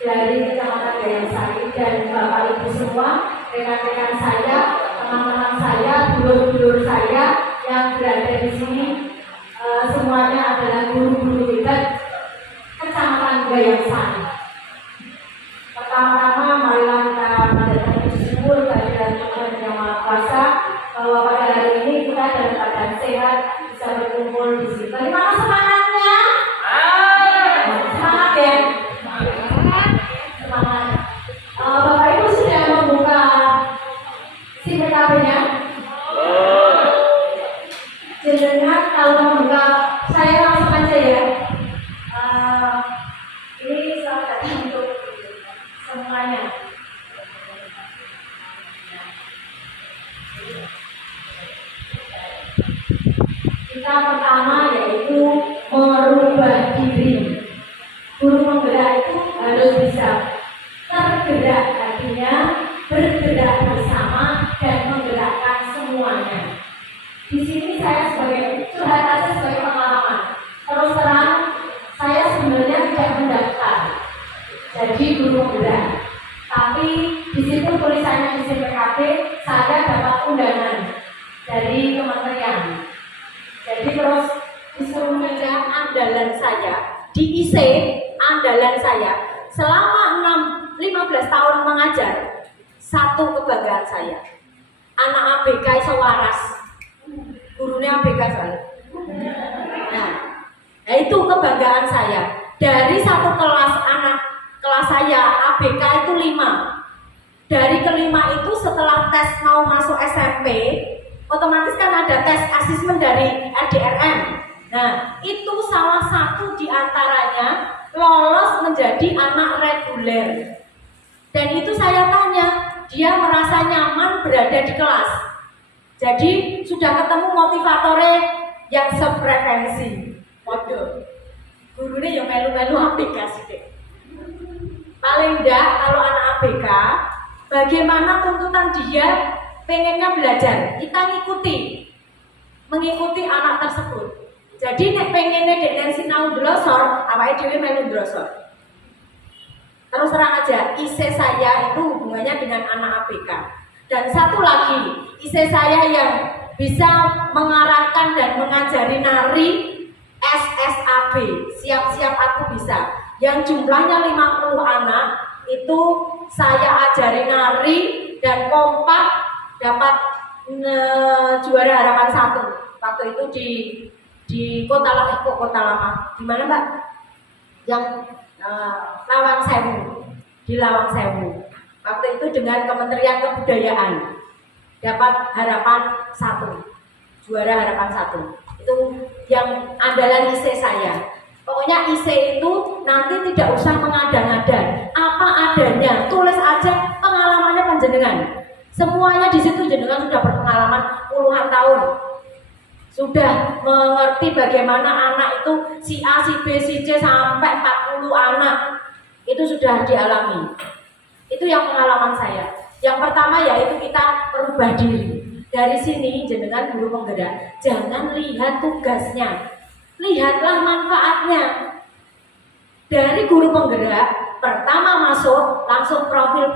dari Kecamatan Gayasari dan Bapak Ibu semua, rekan-rekan saya, teman-teman saya, guru-guru saya yang berada di sini, semuanya adalah guru-guru kita Kecamatan Gayasari. Pertama-tama marilah kita mendatangkan syukur kehadiran Tuhan Yang Maha Kuasa bahwa pada hari ini kita dalam keadaan sehat bisa berkumpul di sini. Bagaimana semangatnya? Semangat ya. Semangat. Bapak Ibu sudah membuka SIM-nya? Jenengan kalau membuka, saya langsung aja ya. Ini selamat datang untuk semuanya. Kita pertama yaitu merubah diri. Guru penggerak itu harus bisa tergerak, artinya bergerak bersama dan menggerakkan semuanya. Di sini saya sebagai curhat sebagai pengalaman. Terus terang, saya sebenarnya tidak mendaftar jadi guru penggerak. Tapi di situ tulisannya di SIM-PKB saya dapat undangan dari kementerian. Jadi terus disuruh menjadi andalan saya di IC, andalan saya selama 15 tahun mengajar. Satu kebanggaan saya, anak ABK iso waras, gurunya ABK saya. Nah itu kebanggaan saya. Dari satu kelas anak kelas saya ABK itu 5. Dari kelima itu setelah tes mau masuk SMP, otomatis kan ada tes asesmen dari LDRM. Nah, itu salah satu di antaranya lolos menjadi anak reguler. Dan itu saya tanya, dia merasa nyaman berada di kelas. Jadi sudah ketemu motivatornya yang sefrekuensi. Waduh, gurunya yang melu-melu ABK sih. Paling enggak kalau anak ABK, bagaimana tuntutan dia pengennya belajar, kita mengikuti anak tersebut. Jadi nek pengennya dek sinau drosor, awake dhewe melu drosor. Terus terang aja, IC saya itu hubungannya dengan anak ABK. Dan satu lagi, IC saya yang bisa mengarahkan dan mengajari nari SSAB, siap-siap aku bisa. Yang jumlahnya 50 anak, itu saya ajari nari dan kompak dapat juara harapan 1. Waktu itu di Kota Lama. Di mana, Mbak? Yang Lawang Sewu, di Lawang Sewu. Waktu itu dengan Kementerian Kebudayaan dapat harapan 1, juara harapan 1. Itu yang andalan IC saya. Pokoknya IC itu nanti tidak usah mengada-ngada, apa adanya, tulis aja pengalamannya panjenengan. Semuanya di situ jenengan sudah berpengalaman puluhan tahun. Sudah mengerti bagaimana anak itu si A, si B, si C sampai 40 anak itu sudah dialami. Itu yang pengalaman saya. Yang pertama yaitu kita merubah diri. Dari sini jenengan guru penggerak, jangan lihat tugasnya, lihatlah manfaatnya. Dari guru penggerak pertama masuk langsung profil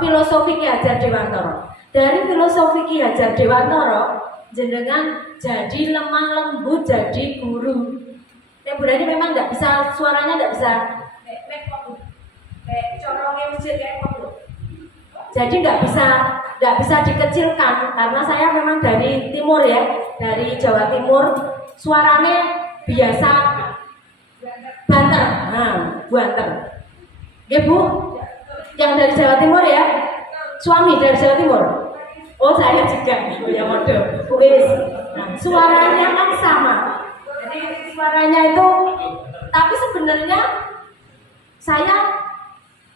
filosofi Ki Hajar Dewantara. Dari filosofi Ki Hajar Dewantara jenengan jadi lemah lembut jadi guru. Berarti memang nggak bisa, suaranya nggak bisa kayak corongnya masjid kayak apa. Jadi nggak bisa dikecilkan karena saya memang dari timur ya, dari Jawa Timur. Suaranya biasa banter, banter. Ya Bu, yang dari Jawa Timur ya, suami dari Jawa Timur. Oh saya juga, ya mode, suaranya kan sama. Jadi suaranya itu, tapi sebenarnya saya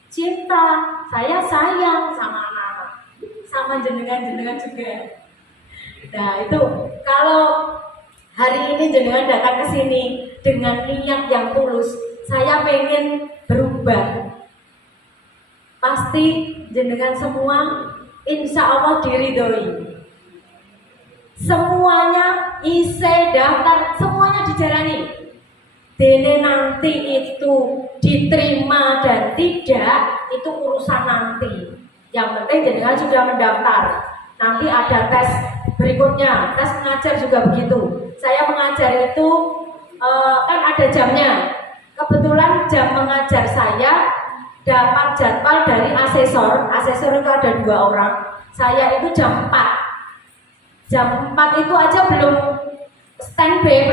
cinta, saya sayang sama anak-anak, sama jenengan juga. Nah itu kalau hari ini jenengan datang ke sini dengan niat yang tulus, saya pengen berubah. Pasti jenengan semua insya Allah diridhoi. Semuanya IC, daftar, semuanya dijalani. Dene nanti itu diterima dan tidak, itu urusan nanti. Yang penting jenengan sudah mendaftar. Nanti ada tes berikutnya, tes mengajar juga begitu. Saya mengajar itu kan ada jamnya. Kebetulan jam mengajar saya dapat jadwal dari asesor itu ada 2 orang. Saya itu jam 4 itu aja belum standby,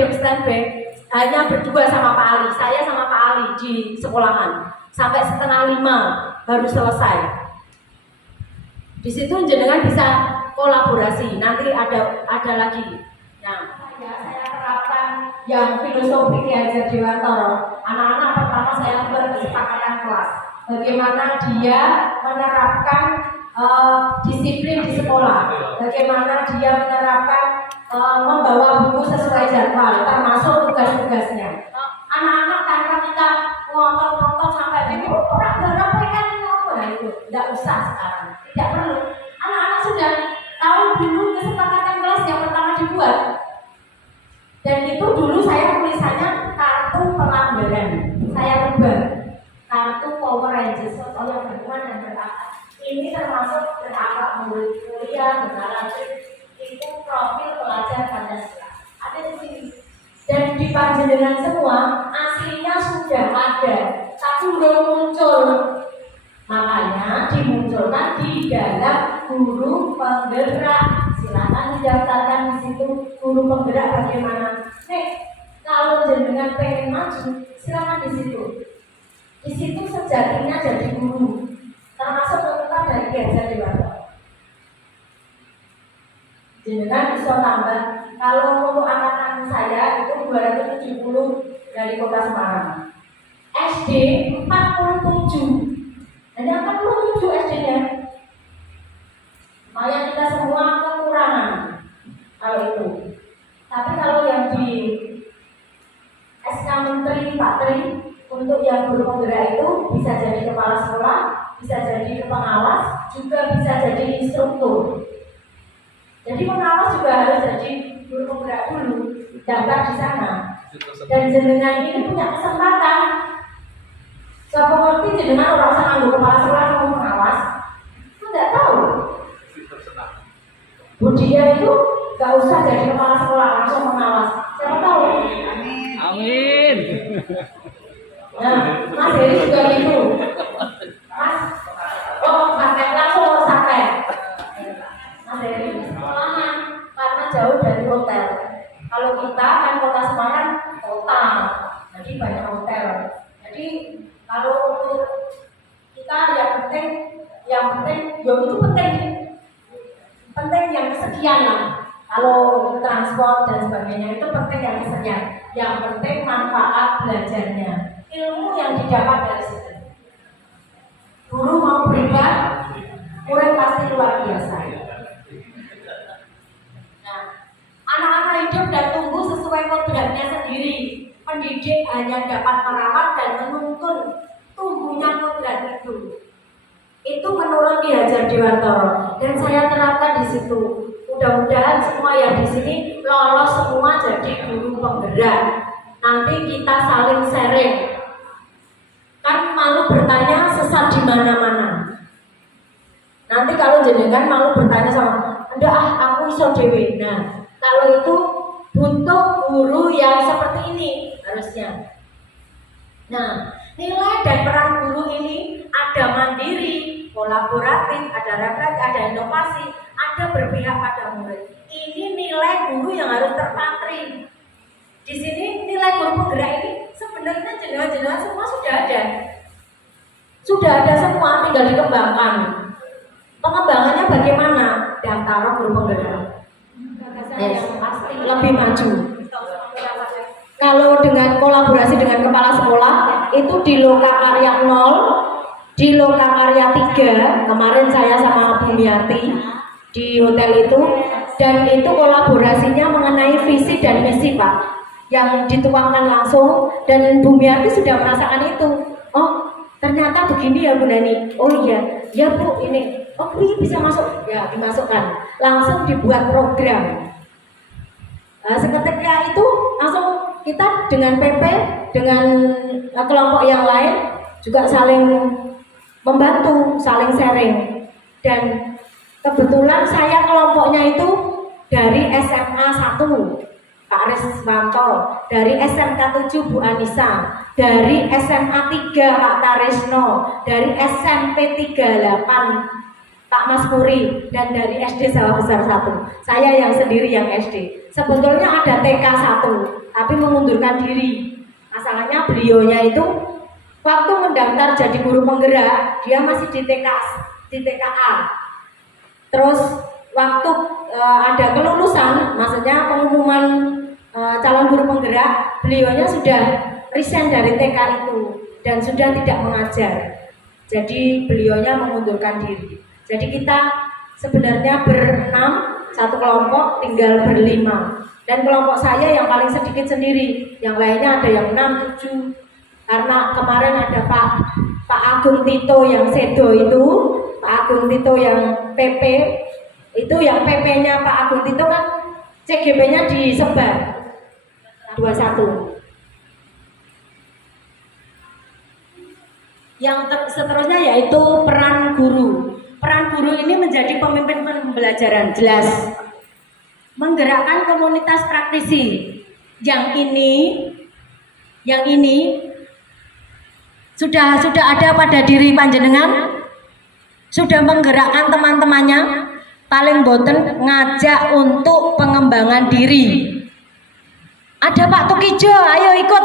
hanya berdua sama Pak Ali. Saya sama Pak Ali di sekolahan sampai 4:30 baru selesai. Di situ jenengan bisa kolaborasi. Nanti ada lagi. Nah, saya terapkan yang filosofi Ki Hajar Dewantara. Anak-anak pertama saya buat kesepakatan kelas. Bagaimana dia menerapkan disiplin di sekolah, bagaimana dia menerapkan membawa buku sesuai jadwal, termasuk tugas-tugasnya. Anak-anak tanpa kita ngotot-ngotot sampai ini orang berapa kan nah itu tidak usah sekarang, tidak perlu. Anak-anak sudah tahu dulu kesepakatan kelas yang pertama dibuat, dan itu dulu saya tulisannya kartu pelanggaran, saya rubah kartu Power Rangers atau yang berhubungan dan berakhlak. Ini termasuk berakhlak murid kuliah, berkarakter, itu profil pelajar Pancasila. Ada di sini. Dan di panjenengan semua aslinya sudah ada, tapi belum muncul. Makanya dimunculkan di dalam guru penggerak. Silakan didaftarkan di situ guru penggerak bagaimana. Kalau jenengan pengen maju, silakan di situ. Di situ sejatinya jadi guru, termasuk tuntutan dari Ki Hajar Dewantara. Jenengan bisa tambah kalau untuk anak-anak angkatan saya itu 270 dari Kota Semarang. SD 47. Hanya 47 SD-nya. Makanya kita semua kekurangan kalau itu. Tapi kalau yang di SK Menteri Pak Tri untuk yang guru penggerak itu bisa jadi kepala sekolah, bisa jadi pengawas, juga bisa jadi instruktur. Jadi pengawas juga harus jadi guru penggerak dulu, daftar di sana. Dan jenengan ini punya kesempatan. Siapa ngerti jenengan orang sana nganggo kepala sekolah mau pengawas? Enggak tahu. Budia itu gak usah jadi kepala sekolah, langsung pengawas. Siapa tahu? Amin. Nah, Mas Heri juga gitu. Mas, sampai langsung sampai. Mas Heri, kelamaan karena jauh dari hotel. Kalau kita kan Kota Semarang kota, jadi banyak hotel. Jadi kalau untuk kita yang penting ya itu penting yang kesekian lah. Kalau transport dan sebagainya itu penting yang kesekian. Yang penting manfaat belajarnya, ilmu yang didapat dari situ. Guru mau berikan, murid pasti luar biasa. Nah, anak-anak hidup dan tumbuh sesuai kodratnya sendiri. Pendidik hanya dapat merawat dan menuntun tumbuhnya kodrat itu. Itu menurut Ki Hajar Dewantara dan saya terapkan di situ. Mudah-mudahan semua yang di sini lolos semua jadi guru penggerak. Nanti kita saling sharing. Kan malu bertanya sesat di mana-mana. Nanti kalau jenengan malu bertanya sama, "Ndak aku iso dhewe." Nah, kalau itu butuh guru yang seperti ini harusnya. Nah, nilai dan peran guru ini ada mandiri, kolaboratif, ada refleksi, ada inovasi, ada berpihak pada murid. Ini nilai guru yang harus terpatri. Di sini nilai guru penggerak ini sebenarnya jenengan-jenengan semua sudah ada. Sudah ada semua, tinggal dikembangkan. Pengembangannya bagaimana? Daftar guru penggerak. Yes, pasti lebih maju. Kalau dengan kolaborasi dengan kepala sekolah itu di Lokakarya 0, di Lokakarya 3, kemarin saya sama Bu Miati di hotel itu, dan itu kolaborasinya mengenai visi dan misi Pak, yang dituangkan langsung, dan Bu Miati sudah merasakan itu. Oh ternyata begini ya Bu Nani. Oh iya, ya Bu ini. Oh Bu bisa masuk, ya dimasukkan. Langsung dibuat program. Nah, seketika itu langsung kita dengan PP, dengan kelompok yang lain juga saling membantu, saling sharing. Dan kebetulan saya kelompoknya itu dari SMA 1 Pak Riswanto, dari SMK 7 Bu Anissa, dari SMA 3 Pak Tarisno, dari SMP 38 Pak Mas Puri, dan dari SD Sawah Besar 1. Saya yang sendiri yang SD. Sebetulnya ada TK 1, tapi mengundurkan diri. Masalahnya beliaunya itu waktu mendaftar jadi guru penggerak, dia masih di TKA. Terus waktu ada kelulusan, maksudnya pengumuman calon guru penggerak, beliaunya sudah resign dari TK itu dan sudah tidak mengajar. Jadi beliaunya mengundurkan diri. Jadi kita sebenarnya berenam, satu kelompok tinggal berlima. Dan kelompok saya yang paling sedikit sendiri, yang lainnya ada yang 6, 7. Karena kemarin ada Pak Agung Tito yang Sedo itu, Pak Agung Tito yang PP, itu yang PP-nya Pak Agung Tito kan CGP-nya disebar 21. Yang seterusnya yaitu peran guru. Peran guru ini menjadi pemimpin pembelajaran, jelas. Menggerakkan komunitas praktisi. Yang ini sudah ada pada diri panjenengan, sudah menggerakkan teman-temannya, paling boten ngajak untuk pengembangan diri. Ada Pak Tukijo, ayo ikut.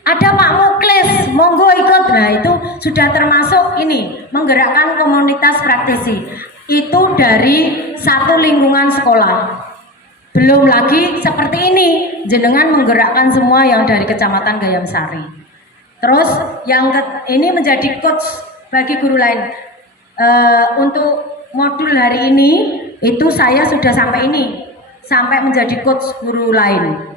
Ada Pak Muklis, monggo ikut. Nah itu sudah termasuk ini, menggerakkan komunitas praktisi. Itu dari satu lingkungan sekolah. Belum lagi seperti ini, jenengan menggerakkan semua yang dari Kecamatan Gayam Sari. Terus ini menjadi coach bagi guru lain. Untuk modul hari ini itu saya sudah sampai menjadi coach guru lain.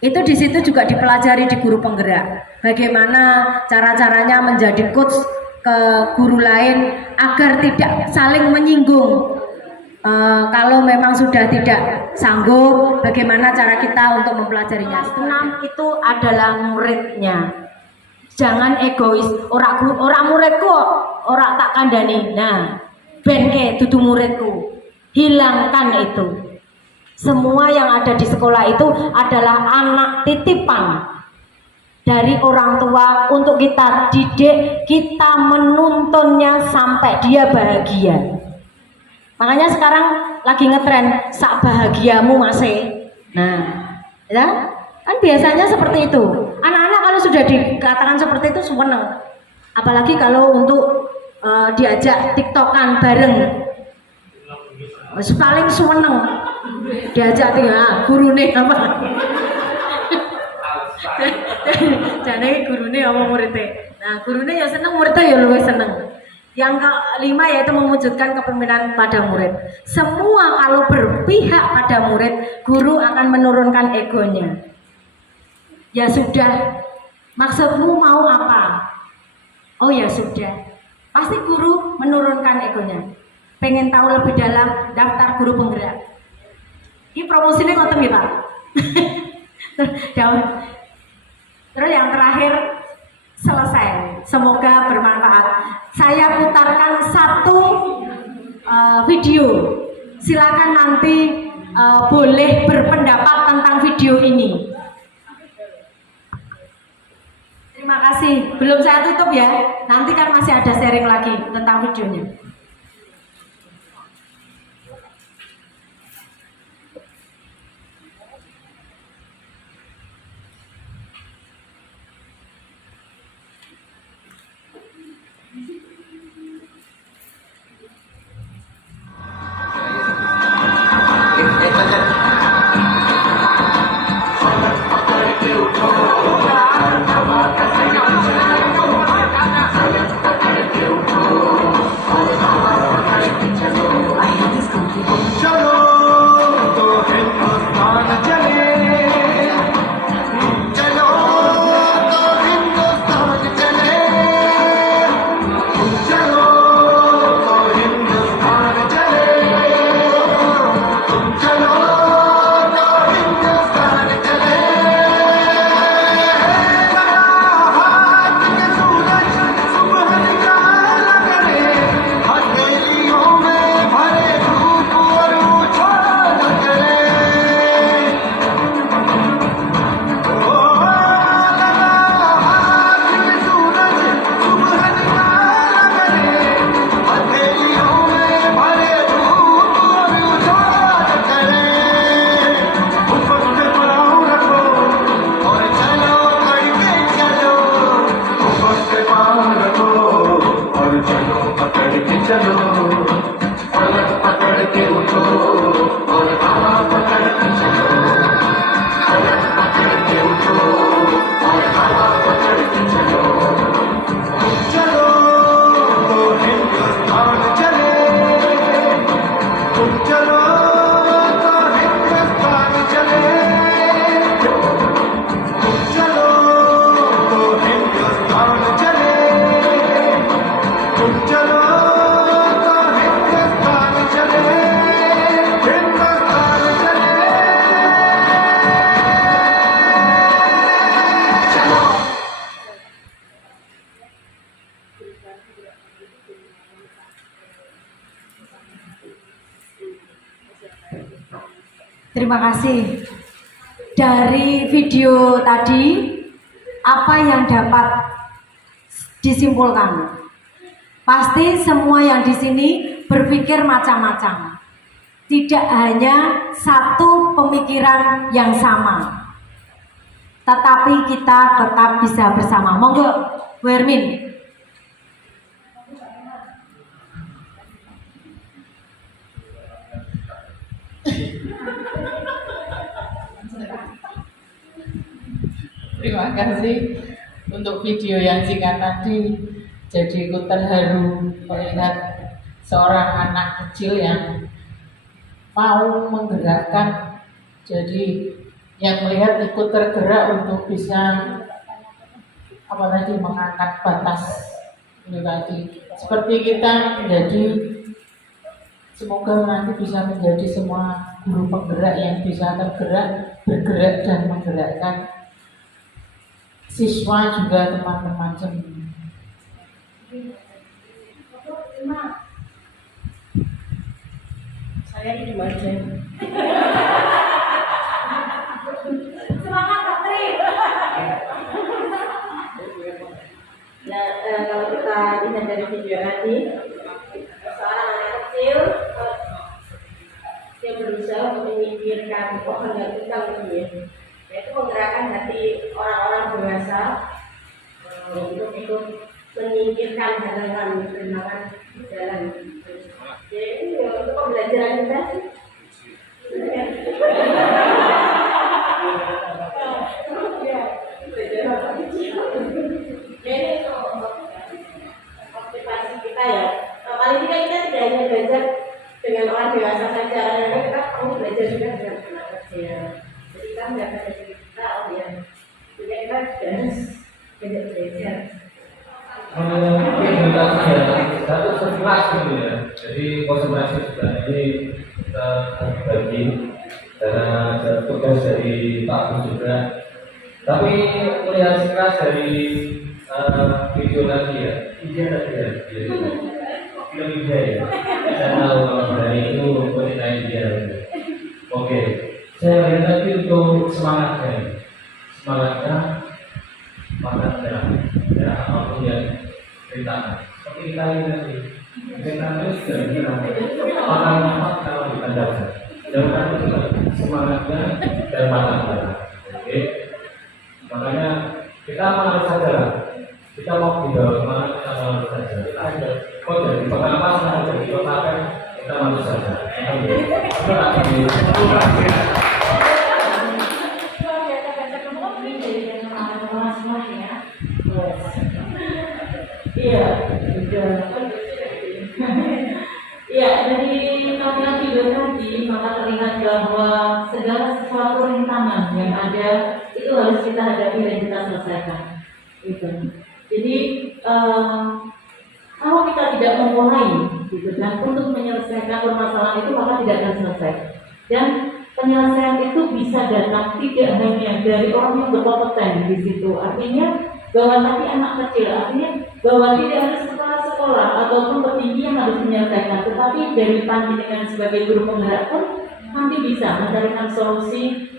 Itu di situ juga dipelajari di guru penggerak. Bagaimana cara-caranya menjadi coach ke guru lain agar tidak saling menyinggung. Kalau memang sudah tidak sanggup, bagaimana cara kita untuk mempelajarinya? 6 itu adalah muridnya. Jangan egois. Orang muridku, orang tak kandani. Nah, benke dudu muridku. Hilangkan itu. Semua yang ada di sekolah itu adalah anak titipan dari orang tua untuk kita didik, kita menuntunnya sampai dia bahagia. Makanya sekarang lagi ngetren sak bahagiamu masih. Nah, ya kan biasanya seperti itu. Anak-anak kalau sudah dikatakan seperti itu seneng. Apalagi kalau untuk diajak tiktokan bareng, paling seneng. Diajak gurune apa? Jadi gurune apa muridnya? Nah, gurune ya seneng, muridnya ya luwih seneng. Yang kelima yaitu mewujudkan kepemimpinan pada murid. Semua kalau berpihak pada murid, guru akan menurunkan egonya. Ya sudah, maksudmu mau apa? Oh ya sudah, pasti guru menurunkan egonya. Pengen tahu lebih dalam, daftar guru penggerak. Ini promosinya ngoten nggih Pak. Terus yang terakhir selesai. Semoga bermanfaat. Saya putarkan satu video. Silakan nanti boleh berpendapat tentang video ini. Terima kasih. Belum saya tutup ya. Nanti kan masih ada sharing lagi tentang videonya. Terima kasih. Dari video tadi, apa yang dapat disimpulkan? Pasti semua yang di sini berpikir macam-macam. Tidak hanya satu pemikiran yang sama. Tetapi kita tetap bisa bersama. Monggo, Bu Hermin. Terima kasih untuk video yang singkat tadi. Jadi ikut terharu melihat seorang anak kecil yang mau menggerakkan. Jadi yang melihat ikut tergerak untuk bisa mengangkat batas ini tadi. Seperti kita menjadi, semoga nanti bisa menjadi semua guru penggerak yang bisa tergerak, bergerak dan menggerakkan siswa juga teman-teman semua. Saya di aja. Semangat Patri. Nah, kalau kita lihat dari video tadi, seorang anak kecil yang berusaha untuk menyingkirkan kehendak ini, yaitu menggerakkan hati orang-orang dewasa untuk ikut menyingkirkan halangan jalan. Jadi untuk pembelajaran kita sih. Jadi motivasi kita ya, paling tidak kita tidak hanya belajar dengan orang dewasa saja, karena kita perlu belajar juga dengan anak kecil. Jadi kita menjaga diri kita, juga kita harus belajar. Mungkin satu sekelas gitu ya. Jadi konsentrasi sudah ini kita bagi karena ada tugas dari Pak Bu juga. Tapi melihat sekelas dari video tadi ya, India tadi ya, film India ya. Saya tahu kalau dari itu wanita India. Oke, saya lihat tadi untuk semangatnya, ya apapun yang perintah. Seperti kita ini tadi, perintah itu sudah bilang orang kalau dikandalkan, jangan juga semangatnya dan matangnya. Oke, makanya kita harus sadar, kita mau dibawa kemana kita harus sadar. Kita ada kok jadi pengalaman, jadi otaknya kita harus sadar. Iya, iya. Dari tampilan video tadi, maka terlihat bahwa segala sesuatu rintangan yang ada itu harus kita hadapi dan kita selesaikan. Gitu. Jadi kalau kita tidak memulai, gitu, dan untuk menyelesaikan permasalahan itu maka tidak akan selesai. Dan penyelesaian itu bisa datang tidak hanya dari orang yang berkompeten di situ. Artinya bahwa tadi anak kecil, artinya bahwa tidak harus sekolah ataupun petinggi yang harus menyelesaikan, tetapi dari panjenengan sebagai guru penggerak pun nanti bisa mencarikan solusi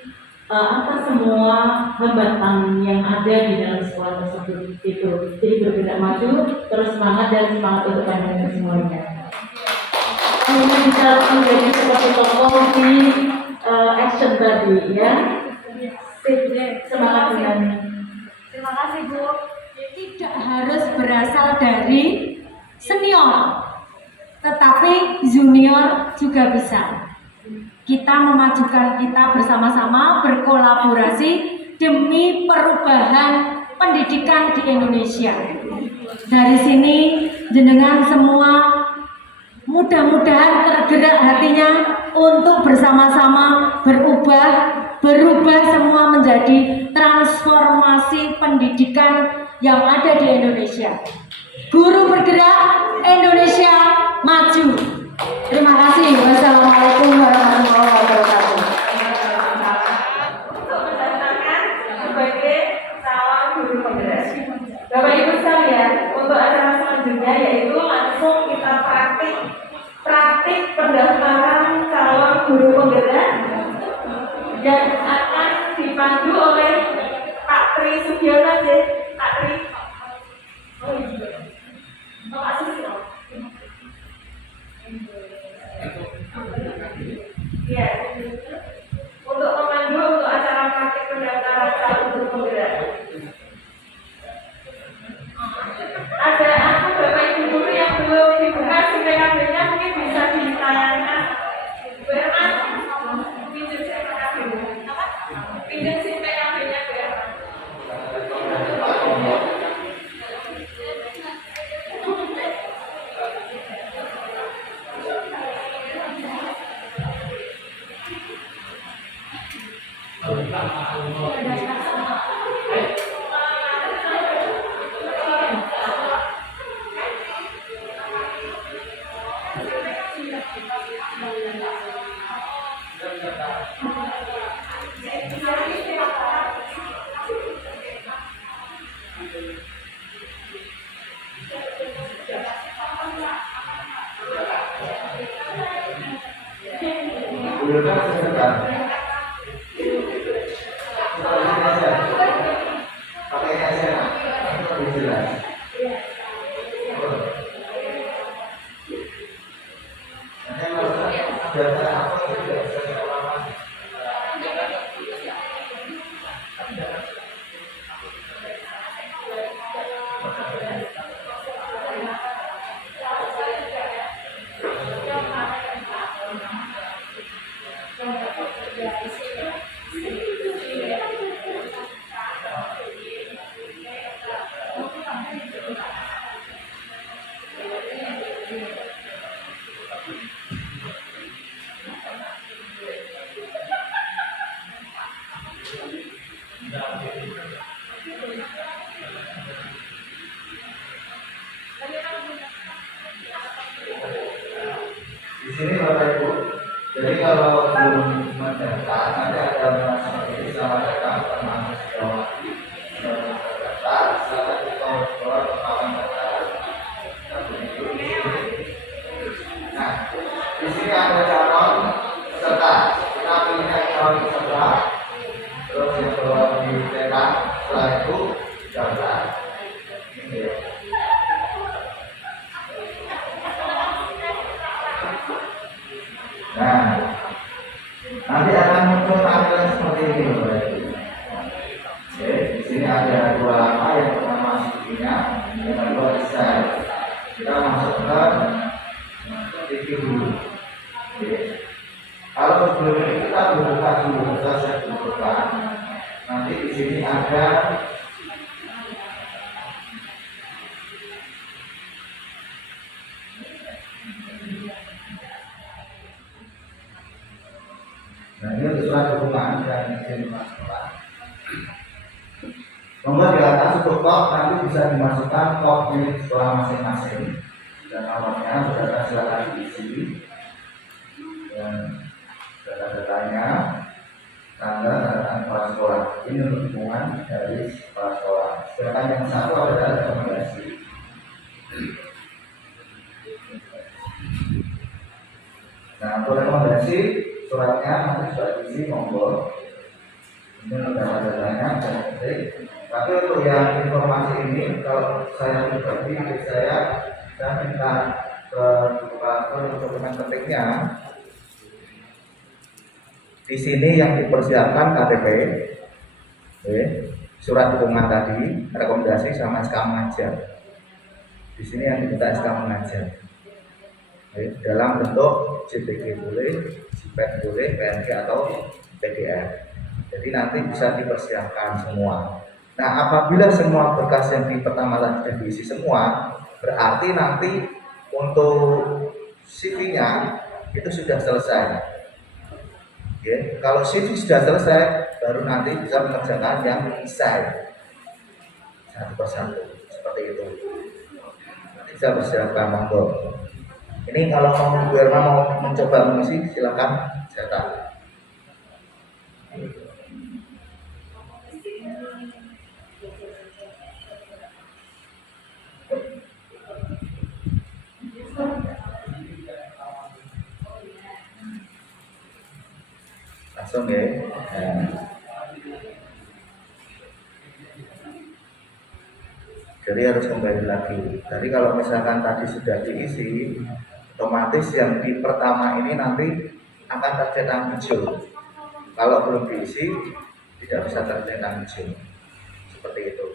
atas semua hambatan yang ada di dalam sekolah tersebut itu. Jadi bergerak maju, terus semangat dan semangat untuk panjenengan semuanya. Ini bisa menjadi seperti tokoh di action tadi ya. Semangat dengan. Terima kasih Bu. Tidak harus berasal dari senior, tetapi junior juga bisa. Kita memajukan kita bersama-sama berkolaborasi demi perubahan pendidikan di Indonesia. Dari sini jenengan semua mudah-mudahan tergerak hatinya untuk bersama-sama berubah semua menjadi transformasi pendidikan yang ada di Indonesia. Guru bergerak, Indonesia maju. Terima kasih. Wassalamualaikum warahmatullahi wabarakatuh. Untuk mendatangkan sebagai calon guru penggerak. Bapak Ibu sekalian, untuk acara selanjutnya yaitu langsung kita praktik pendaftaran calon guru penggerak yang akan dipandu oleh Pak Tri Sugiono. Pak Tri. Oh iya. Pak Susilo. Ya, untuk memandu untuk acara praktik pendaftaran calon guru penggerak. Ada Bapak Ibu guru yang belum dibuka PKB-nya, mungkin bisa ditayangkan. Bu Herman, pinjam PKB. Pinjam PKB-nya Bu Herman. Sebelumnya sebentar. Pakai kaca, lebih jelas. Nanti kalau data apa itu tidak bisa diulang. Di sini Bapak Ibu, jadi kalau belum mendaftar nanti ada masa ini sama datang sama Sejawati mendaftar, silakan dibawa kawan daftar. Nah, di sini ada calon peserta. Kita pilih calon peserta, terus yang bawa di cetak, setelah itu daftar. Ini ya. Nah, nanti akan muncul tampilan seperti ini, Bapak Ibu. Oke, di sini ada dua nama, yang pertama CV-nya, yang kedua desain. Kita masukkan CV dulu. Oke. Kalau sebelum ini kita buka dulu, saya buka. Nanti di sini ada nah, ini untuk surat dukungan dan izin masuk sekolah. Nomor di atas untuk kop nanti bisa dimasukkan kop milik sekolah masing-masing dan nomornya saudara silakan diisi dan data-datanya, tanggal kepala sekolah. Ini untuk dukungan dari kepala sekolah. Sedangkan yang satu adalah rekomendasi. Nah, untuk rekomendasi suratnya nanti sudah diisi monggo. Ini sudah ada datanya dan penting. Tapi untuk yang informasi ini, kalau saya pribadi, saya minta ke dokumen pentingnya. Di sini yang dipersiapkan KTP, surat dukungan tadi, rekomendasi sama SK mengajar. Di sini yang diminta SK mengajar. Dalam bentuk JPG boleh, JPEG boleh, PNG atau PDF. Jadi nanti bisa dipersiapkan semua. Nah, apabila semua berkas yang di pertama tadi sudah diisi semua, berarti nanti untuk CV-nya itu sudah selesai. Oke, kalau CV sudah selesai, baru nanti bisa mengerjakan yang esai satu persatu seperti itu. Nanti bisa persiapkan monggo. Ini kalau mau Bu Irma mau mencoba mengisi, silakan cetak. Langsung ya. Jadi harus kembali lagi. Jadi kalau misalkan tadi sudah diisi, otomatis yang di pertama ini nanti akan tercetak hijau. Kalau belum diisi, tidak bisa tercetak hijau. Seperti itu.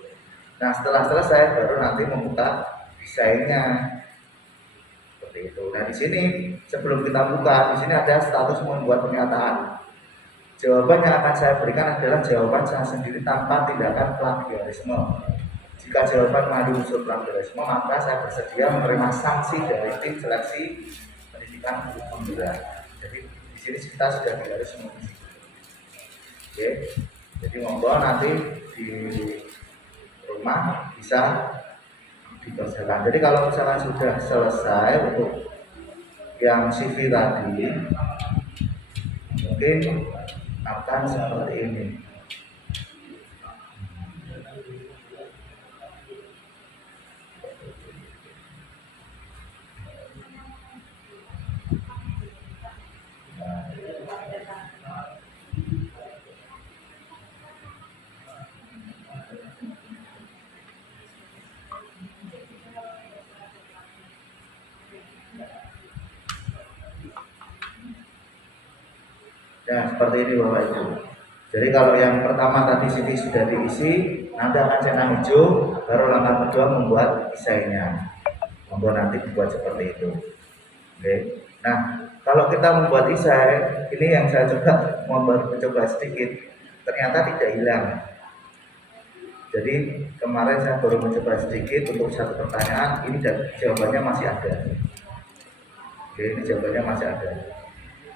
Nah, setelah selesai baru nanti membuka desainnya. Seperti itu. Nah, di sini sebelum kita buka, di sini ada status membuat pernyataan. Jawaban yang akan saya berikan adalah jawaban saya sendiri tanpa tindakan plagiarisme. Jika jawaban mengandung unsur plagiarisme, maka saya bersedia menerima sanksi dari tim seleksi pendidikan pembelaan. Jadi di sini kita sudah garis mengisi. Oke, jadi monggo nanti di rumah bisa dikerjakan. Jadi kalau misalkan sudah selesai untuk yang CV tadi, mungkin akan seperti ini. Nah, seperti ini Bapak Ibu. Jadi kalau yang pertama tadi CV sudah diisi, nanti akan centang hijau, baru langkah kedua membuat esainya. Monggo nanti dibuat seperti itu. Oke. Nah, kalau kita membuat esai, ini yang saya mencoba sedikit, ternyata tidak hilang. Jadi kemarin saya baru mencoba sedikit untuk satu pertanyaan, ini jawabannya masih ada. Oke, ini jawabannya masih ada.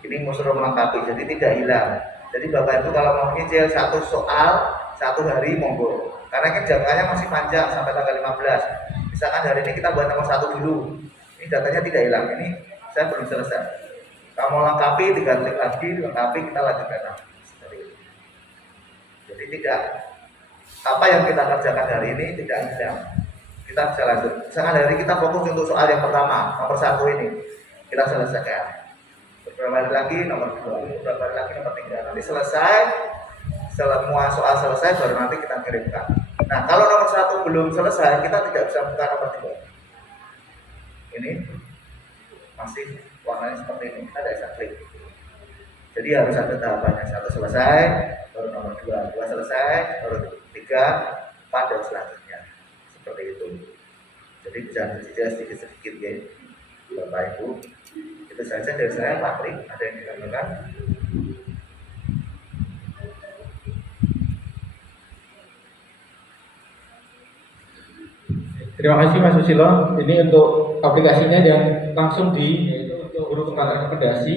Ini musuh melengkapi, jadi tidak hilang. Jadi Bapak Ibu kalau mau nyicil satu soal satu hari monggo. Karena ini jangkanya masih panjang sampai tanggal 15. Misalkan hari ini kita buat nomor 1 dulu. Ini datanya tidak hilang. Ini saya belum selesai. Kalau mau lengkapi, tinggal klik lagi, lengkapi, kita lanjutkan lagi. Seperti itu. Jadi tidak apa yang kita kerjakan hari ini tidak hilang. Kita bisa lanjut. Misalkan hari ini kita fokus untuk soal yang pertama, nomor 1 ini. Kita selesaikan. Beberapa hari lagi nomor 2, beberapa hari lagi nomor 3. Nanti selesai, semua soal selesai baru nanti kita kirimkan. Nah, kalau nomor 1 belum selesai, kita tidak bisa buka nomor 2. Ini masih warnanya seperti ini, kita tidak bisa klik. Jadi harus ada tahapannya. 1 selesai, baru nomor 2, 2 selesai, baru 3, 4 dan selanjutnya. Seperti itu. Jadi bisa dicicil sedikit-sedikit ya, Bapak Ibu. Itu saja dari saya, Pak Tri. Ada yang ditambahkan? Terima kasih Mas Susilo. Ini untuk aplikasinya yang langsung yaitu untuk guru pengkajian rekomendasi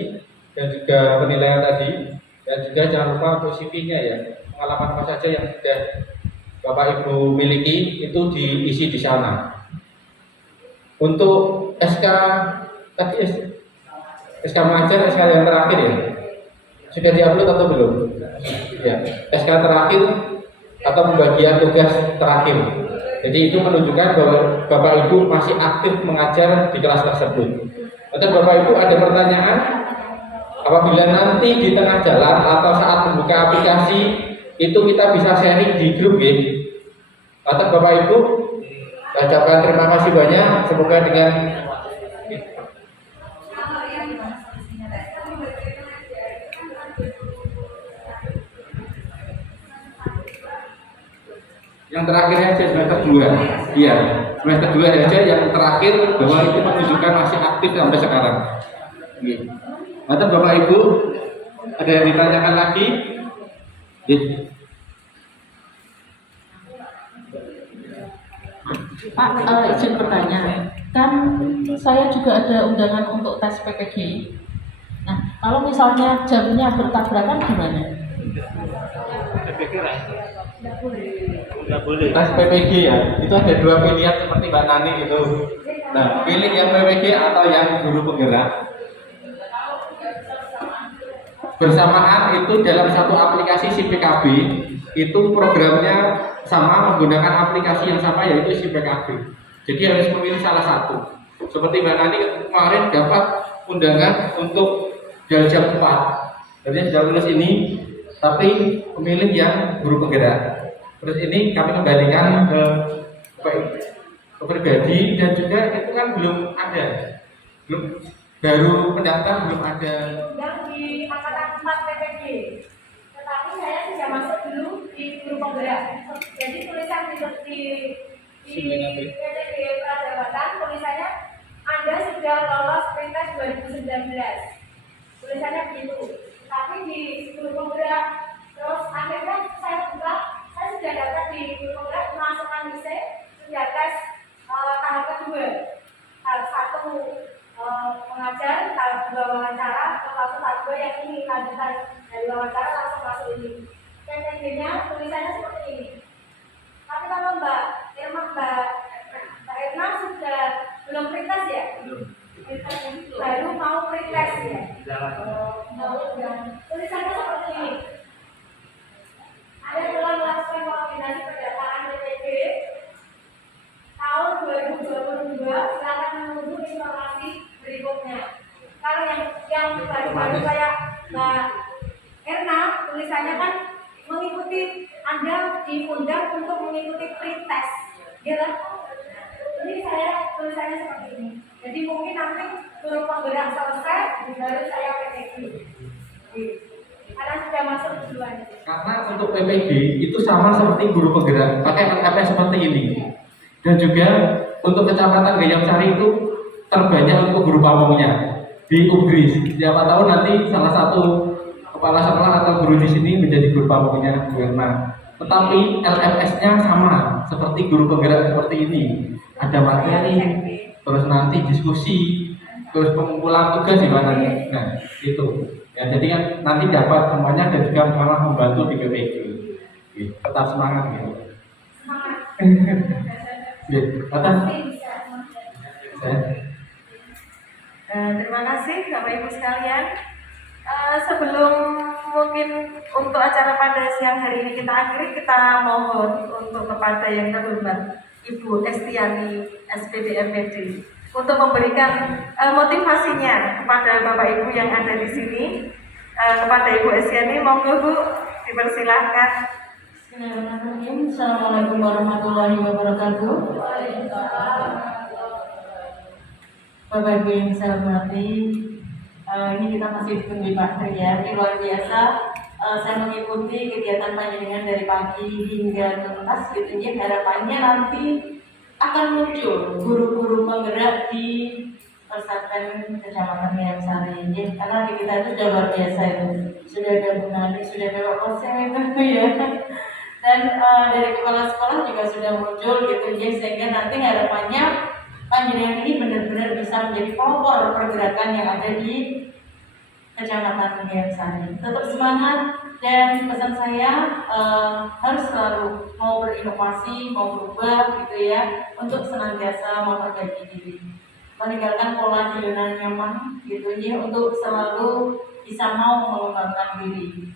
dan juga penilaian tadi, dan juga jangan lupa untuk CV-nya ya, pengalaman apa saja yang sudah Bapak Ibu miliki itu diisi di sana. Untuk SK tadi SK mengajar, SK yang terakhir ya, sudah diupload atau belum? Ya, SK terakhir atau pembagian tugas terakhir. Jadi itu menunjukkan bahwa Bapak Ibu masih aktif mengajar di kelas tersebut. Atau Bapak Ibu ada pertanyaan? Apabila nanti di tengah jalan atau saat membuka aplikasi itu kita bisa sharing di grup ya. Atau Bapak Ibu, saya ucapkan terima kasih banyak. Semoga dengan yang terakhirnya aja semester 2. Iya, semester 2 aja yang terakhir bahwa itu menunjukkan masih aktif sampai sekarang. Gitu. Maka Bapak Ibu ada yang ditanyakan lagi? Gitu. Pak, izin bertanya. Kan saya juga ada undangan untuk tes PPG. Nah, kalau misalnya jamnya bertabrakan gimana? Nggak boleh. Tes PPG ya, itu ada 2 pilihan seperti Mbak Nani itu. Nah, pilih yang PPG atau yang guru penggerak. Bersamaan itu dalam satu aplikasi SIPKB itu programnya sama, menggunakan aplikasi yang sama yaitu SIPKB. Jadi harus memilih salah satu. Seperti Mbak Nani kemarin dapat undangan untuk jam 4. Jadi sudah lulus ini, tapi memilih yang guru penggerak. Terus ini kami kembalikan ke pribadi dan juga itu kan belum ada, baru pendaftar belum ada. Yang di angkatan 4 PPG, tetapi saya sudah masuk dulu di guru penggerak. Jadi tulisan di PPG Prajabatan tulisannya Anda sudah lolos Printes 2019. Tulisannya begitu. Tapi di guru penggerak, terus akhirnya saya buka. Saya sudah dapat di guru penggerak memasukkan IC, sudah tes tahap kedua. Tahap 1 mengajar, tahap 2 wawancara, tahap 2 yang ini lanjutan dari wawancara langsung masuk ini. PPG-nya tulisannya seperti ini. Tapi kalau Mbak Irma sudah belum printes ya? Belum. Baru mau printes ya? Tulisannya seperti ini. Ada telah melakukan koordinasi pendataan PPG tahun 2022. Silakan menunggu informasi berikutnya. Kalau yang baru-baru kayak Mbak Erna, tulisannya kan mengikuti, Anda diundang untuk mengikuti pretest, gitu. Ini saya tulisannya seperti ini. Jadi mungkin nanti guru penggerak selesai, baru saya PPG. karena sudah masuk duluan. Karena untuk PPG itu sama seperti guru penggerak, pakai LMS seperti ini. Dan juga untuk kecamatan Gayam Sari itu terbanyak untuk guru pamongnya di Ugris. Siapa tahu nanti salah satu kepala sekolah atau guru di sini menjadi guru pamongnya Bu Erna. Tetapi LMS-nya sama seperti guru penggerak seperti ini. Ada materi, terus nanti diskusi, terus pengumpulan tugas gimana? Nah, itu. Ya, jadi kan nanti dapat semuanya dan juga malah membantu di PPG. Tetap semangat gitu. Semangat. Terima kasih Bapak Ibu sekalian. Sebelum mungkin untuk acara pada siang hari ini kita akhiri, kita mohon untuk kepada yang terhormat Ibu Estiani SPB MPD untuk memberikan motivasinya kepada Bapak Ibu yang ada di sini. Kepada Ibu Estiani, monggo Bu, dipersilahkan. Bismillahirrahmanirrahim. Assalamualaikum warahmatullahi wabarakatuh. Bapak Ibu yang saya hormati, ini kita masih ditunggu Pak Tri ya. Ini luar biasa. Saya mengikuti kegiatan panjenengan dari pagi hingga tuntas gitu ya. Harapannya nanti akan muncul guru-guru penggerak di Persatuan Kecamatan Gayam Sari ya. Karena di kita itu sudah luar biasa itu. Sudah ada Bu Nani, sudah ada Pak Kosem itu ya. Dan dari kepala sekolah juga sudah muncul gitu ya. Sehingga nanti harapannya panjenengan ini benar-benar bisa menjadi pelopor pergerakan yang ada di Kecamatan Gayam Sari. Tetap semangat dan pesan saya harus selalu mau berinovasi, mau berubah gitu ya, untuk senantiasa memperbaiki diri, meninggalkan pola zona nyaman gitu ya, untuk selalu bisa mau mengembangkan diri,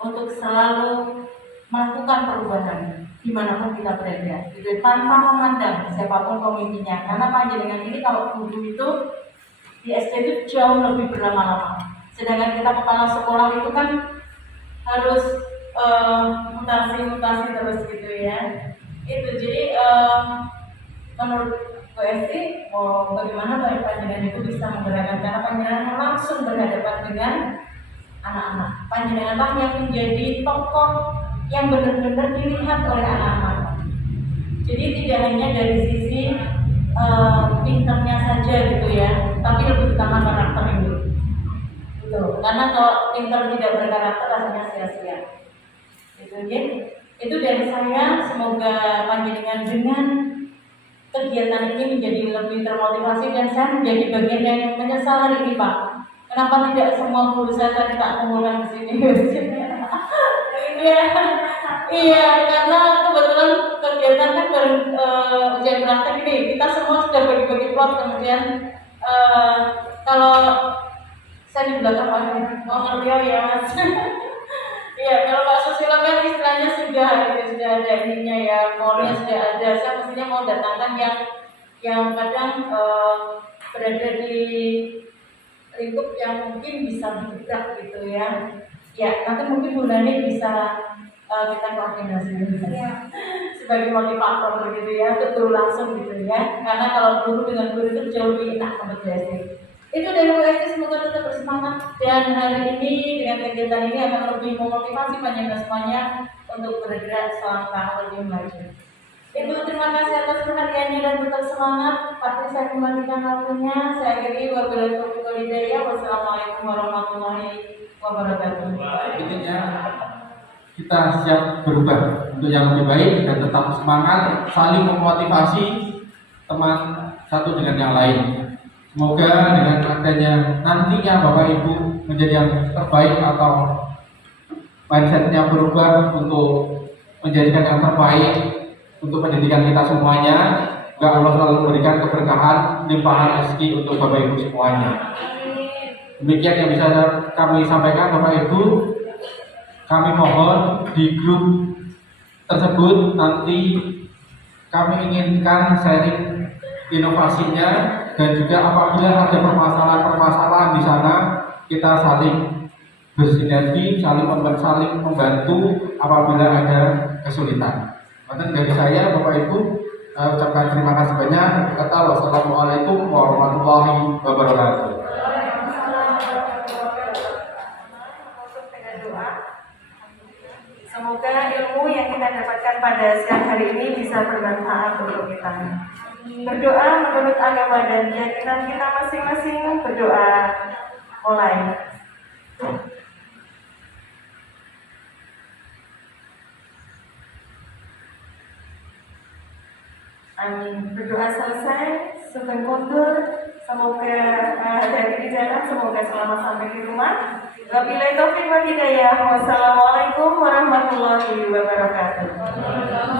untuk selalu melakukan perubahan dimanapun kita berada, gitu, tanpa memandang siapapun pemimpinnya. Karena panjenengan ini kalau guru itu di SD itu jauh lebih berlama-lama. Sedangkan kita kepala sekolah itu kan harus mutasi terus gitu ya. Itu jadi menurut Bu Esti, bagaimana panjenengan itu bisa menggerakkan, karena panjenengan langsung berhadapan dengan anak-anak. Panjenengan lah yang menjadi tokoh yang benar-benar dilihat oleh anak-anak. Jadi tidak hanya dari sisi pinternya saja gitu ya, tapi lebih utama karakter itu. Gitu. Karena kalau pinter tidak berkarakter rasanya sia-sia. Gitu ya. Itu dari saya. Semoga panjenengan dengan kegiatan ini menjadi lebih termotivasi, dan saya menjadi bagian yang menyesal hari ini Pak. Kenapa tidak semua guru saya tadi tak kumpulkan ke sini? Iya, karena kebetulan kegiatan kan baru ujian praktek ini, kita semua sudah bagi-bagi plot, kemudian kalau saya di belakang mau ngerti ya Mas. Iya, kalau Pak Susilo kan istilahnya sudah ada ininya ya, mallnya sudah ada. Saya mestinya mau datangkan yang kadang berada di lingkup yang mungkin bisa bergerak gitu ya. Ya, nanti mungkin Bu Nani bisa kita koordinasi sebagai motivator gitu ya, betul langsung gitu ya. Karena kalau guru dengan guru itu jauh lebih enak kompetisi. Itu dari UST, semoga tetap bersemangat, dan hari ini dengan kegiatan ini akan lebih memotivasi panjenengan semuanya untuk bergerak selangkah lebih maju. Ibu, terima kasih atas perhatiannya dan tetap semangat. Pasti saya kembalikan waktunya. Saya akhiri, wabillahi taufiq wal hidayah. Wassalamualaikum warahmatullahi wabarakatuh. Intinya kita siap berubah untuk yang lebih baik dan tetap semangat, saling memotivasi teman satu dengan yang lain. Semoga dengan adanya nantinya Bapak Ibu menjadi yang terbaik atau mindsetnya berubah untuk menjadikan yang terbaik untuk pendidikan kita semuanya. Semoga Allah selalu memberikan keberkahan, limpahan rezeki untuk Bapak Ibu semuanya. Demikian yang bisa kami sampaikan Bapak Ibu. Kami mohon di grup tersebut nanti kami inginkan sharing inovasinya, dan juga apabila ada permasalahan-permasalahan di sana kita saling bersinergi, saling membantu apabila ada kesulitan. Maka dari saya Bapak Ibu ucapkan terima kasih banyak. Wassalamualaikum warahmatullahi wabarakatuh. pada siang hari ini bisa bermanfaat untuk kita. Berdoa menurut agama dan keyakinan kita masing-masing. Berdoa mulai. Amin. Berdoa selesai, sugeng kundur. Semoga hati-hati di jalan, semoga selamat sampai di rumah. Wabillahi taufiq wal hidayah. Wassalamualaikum warahmatullahi wabarakatuh.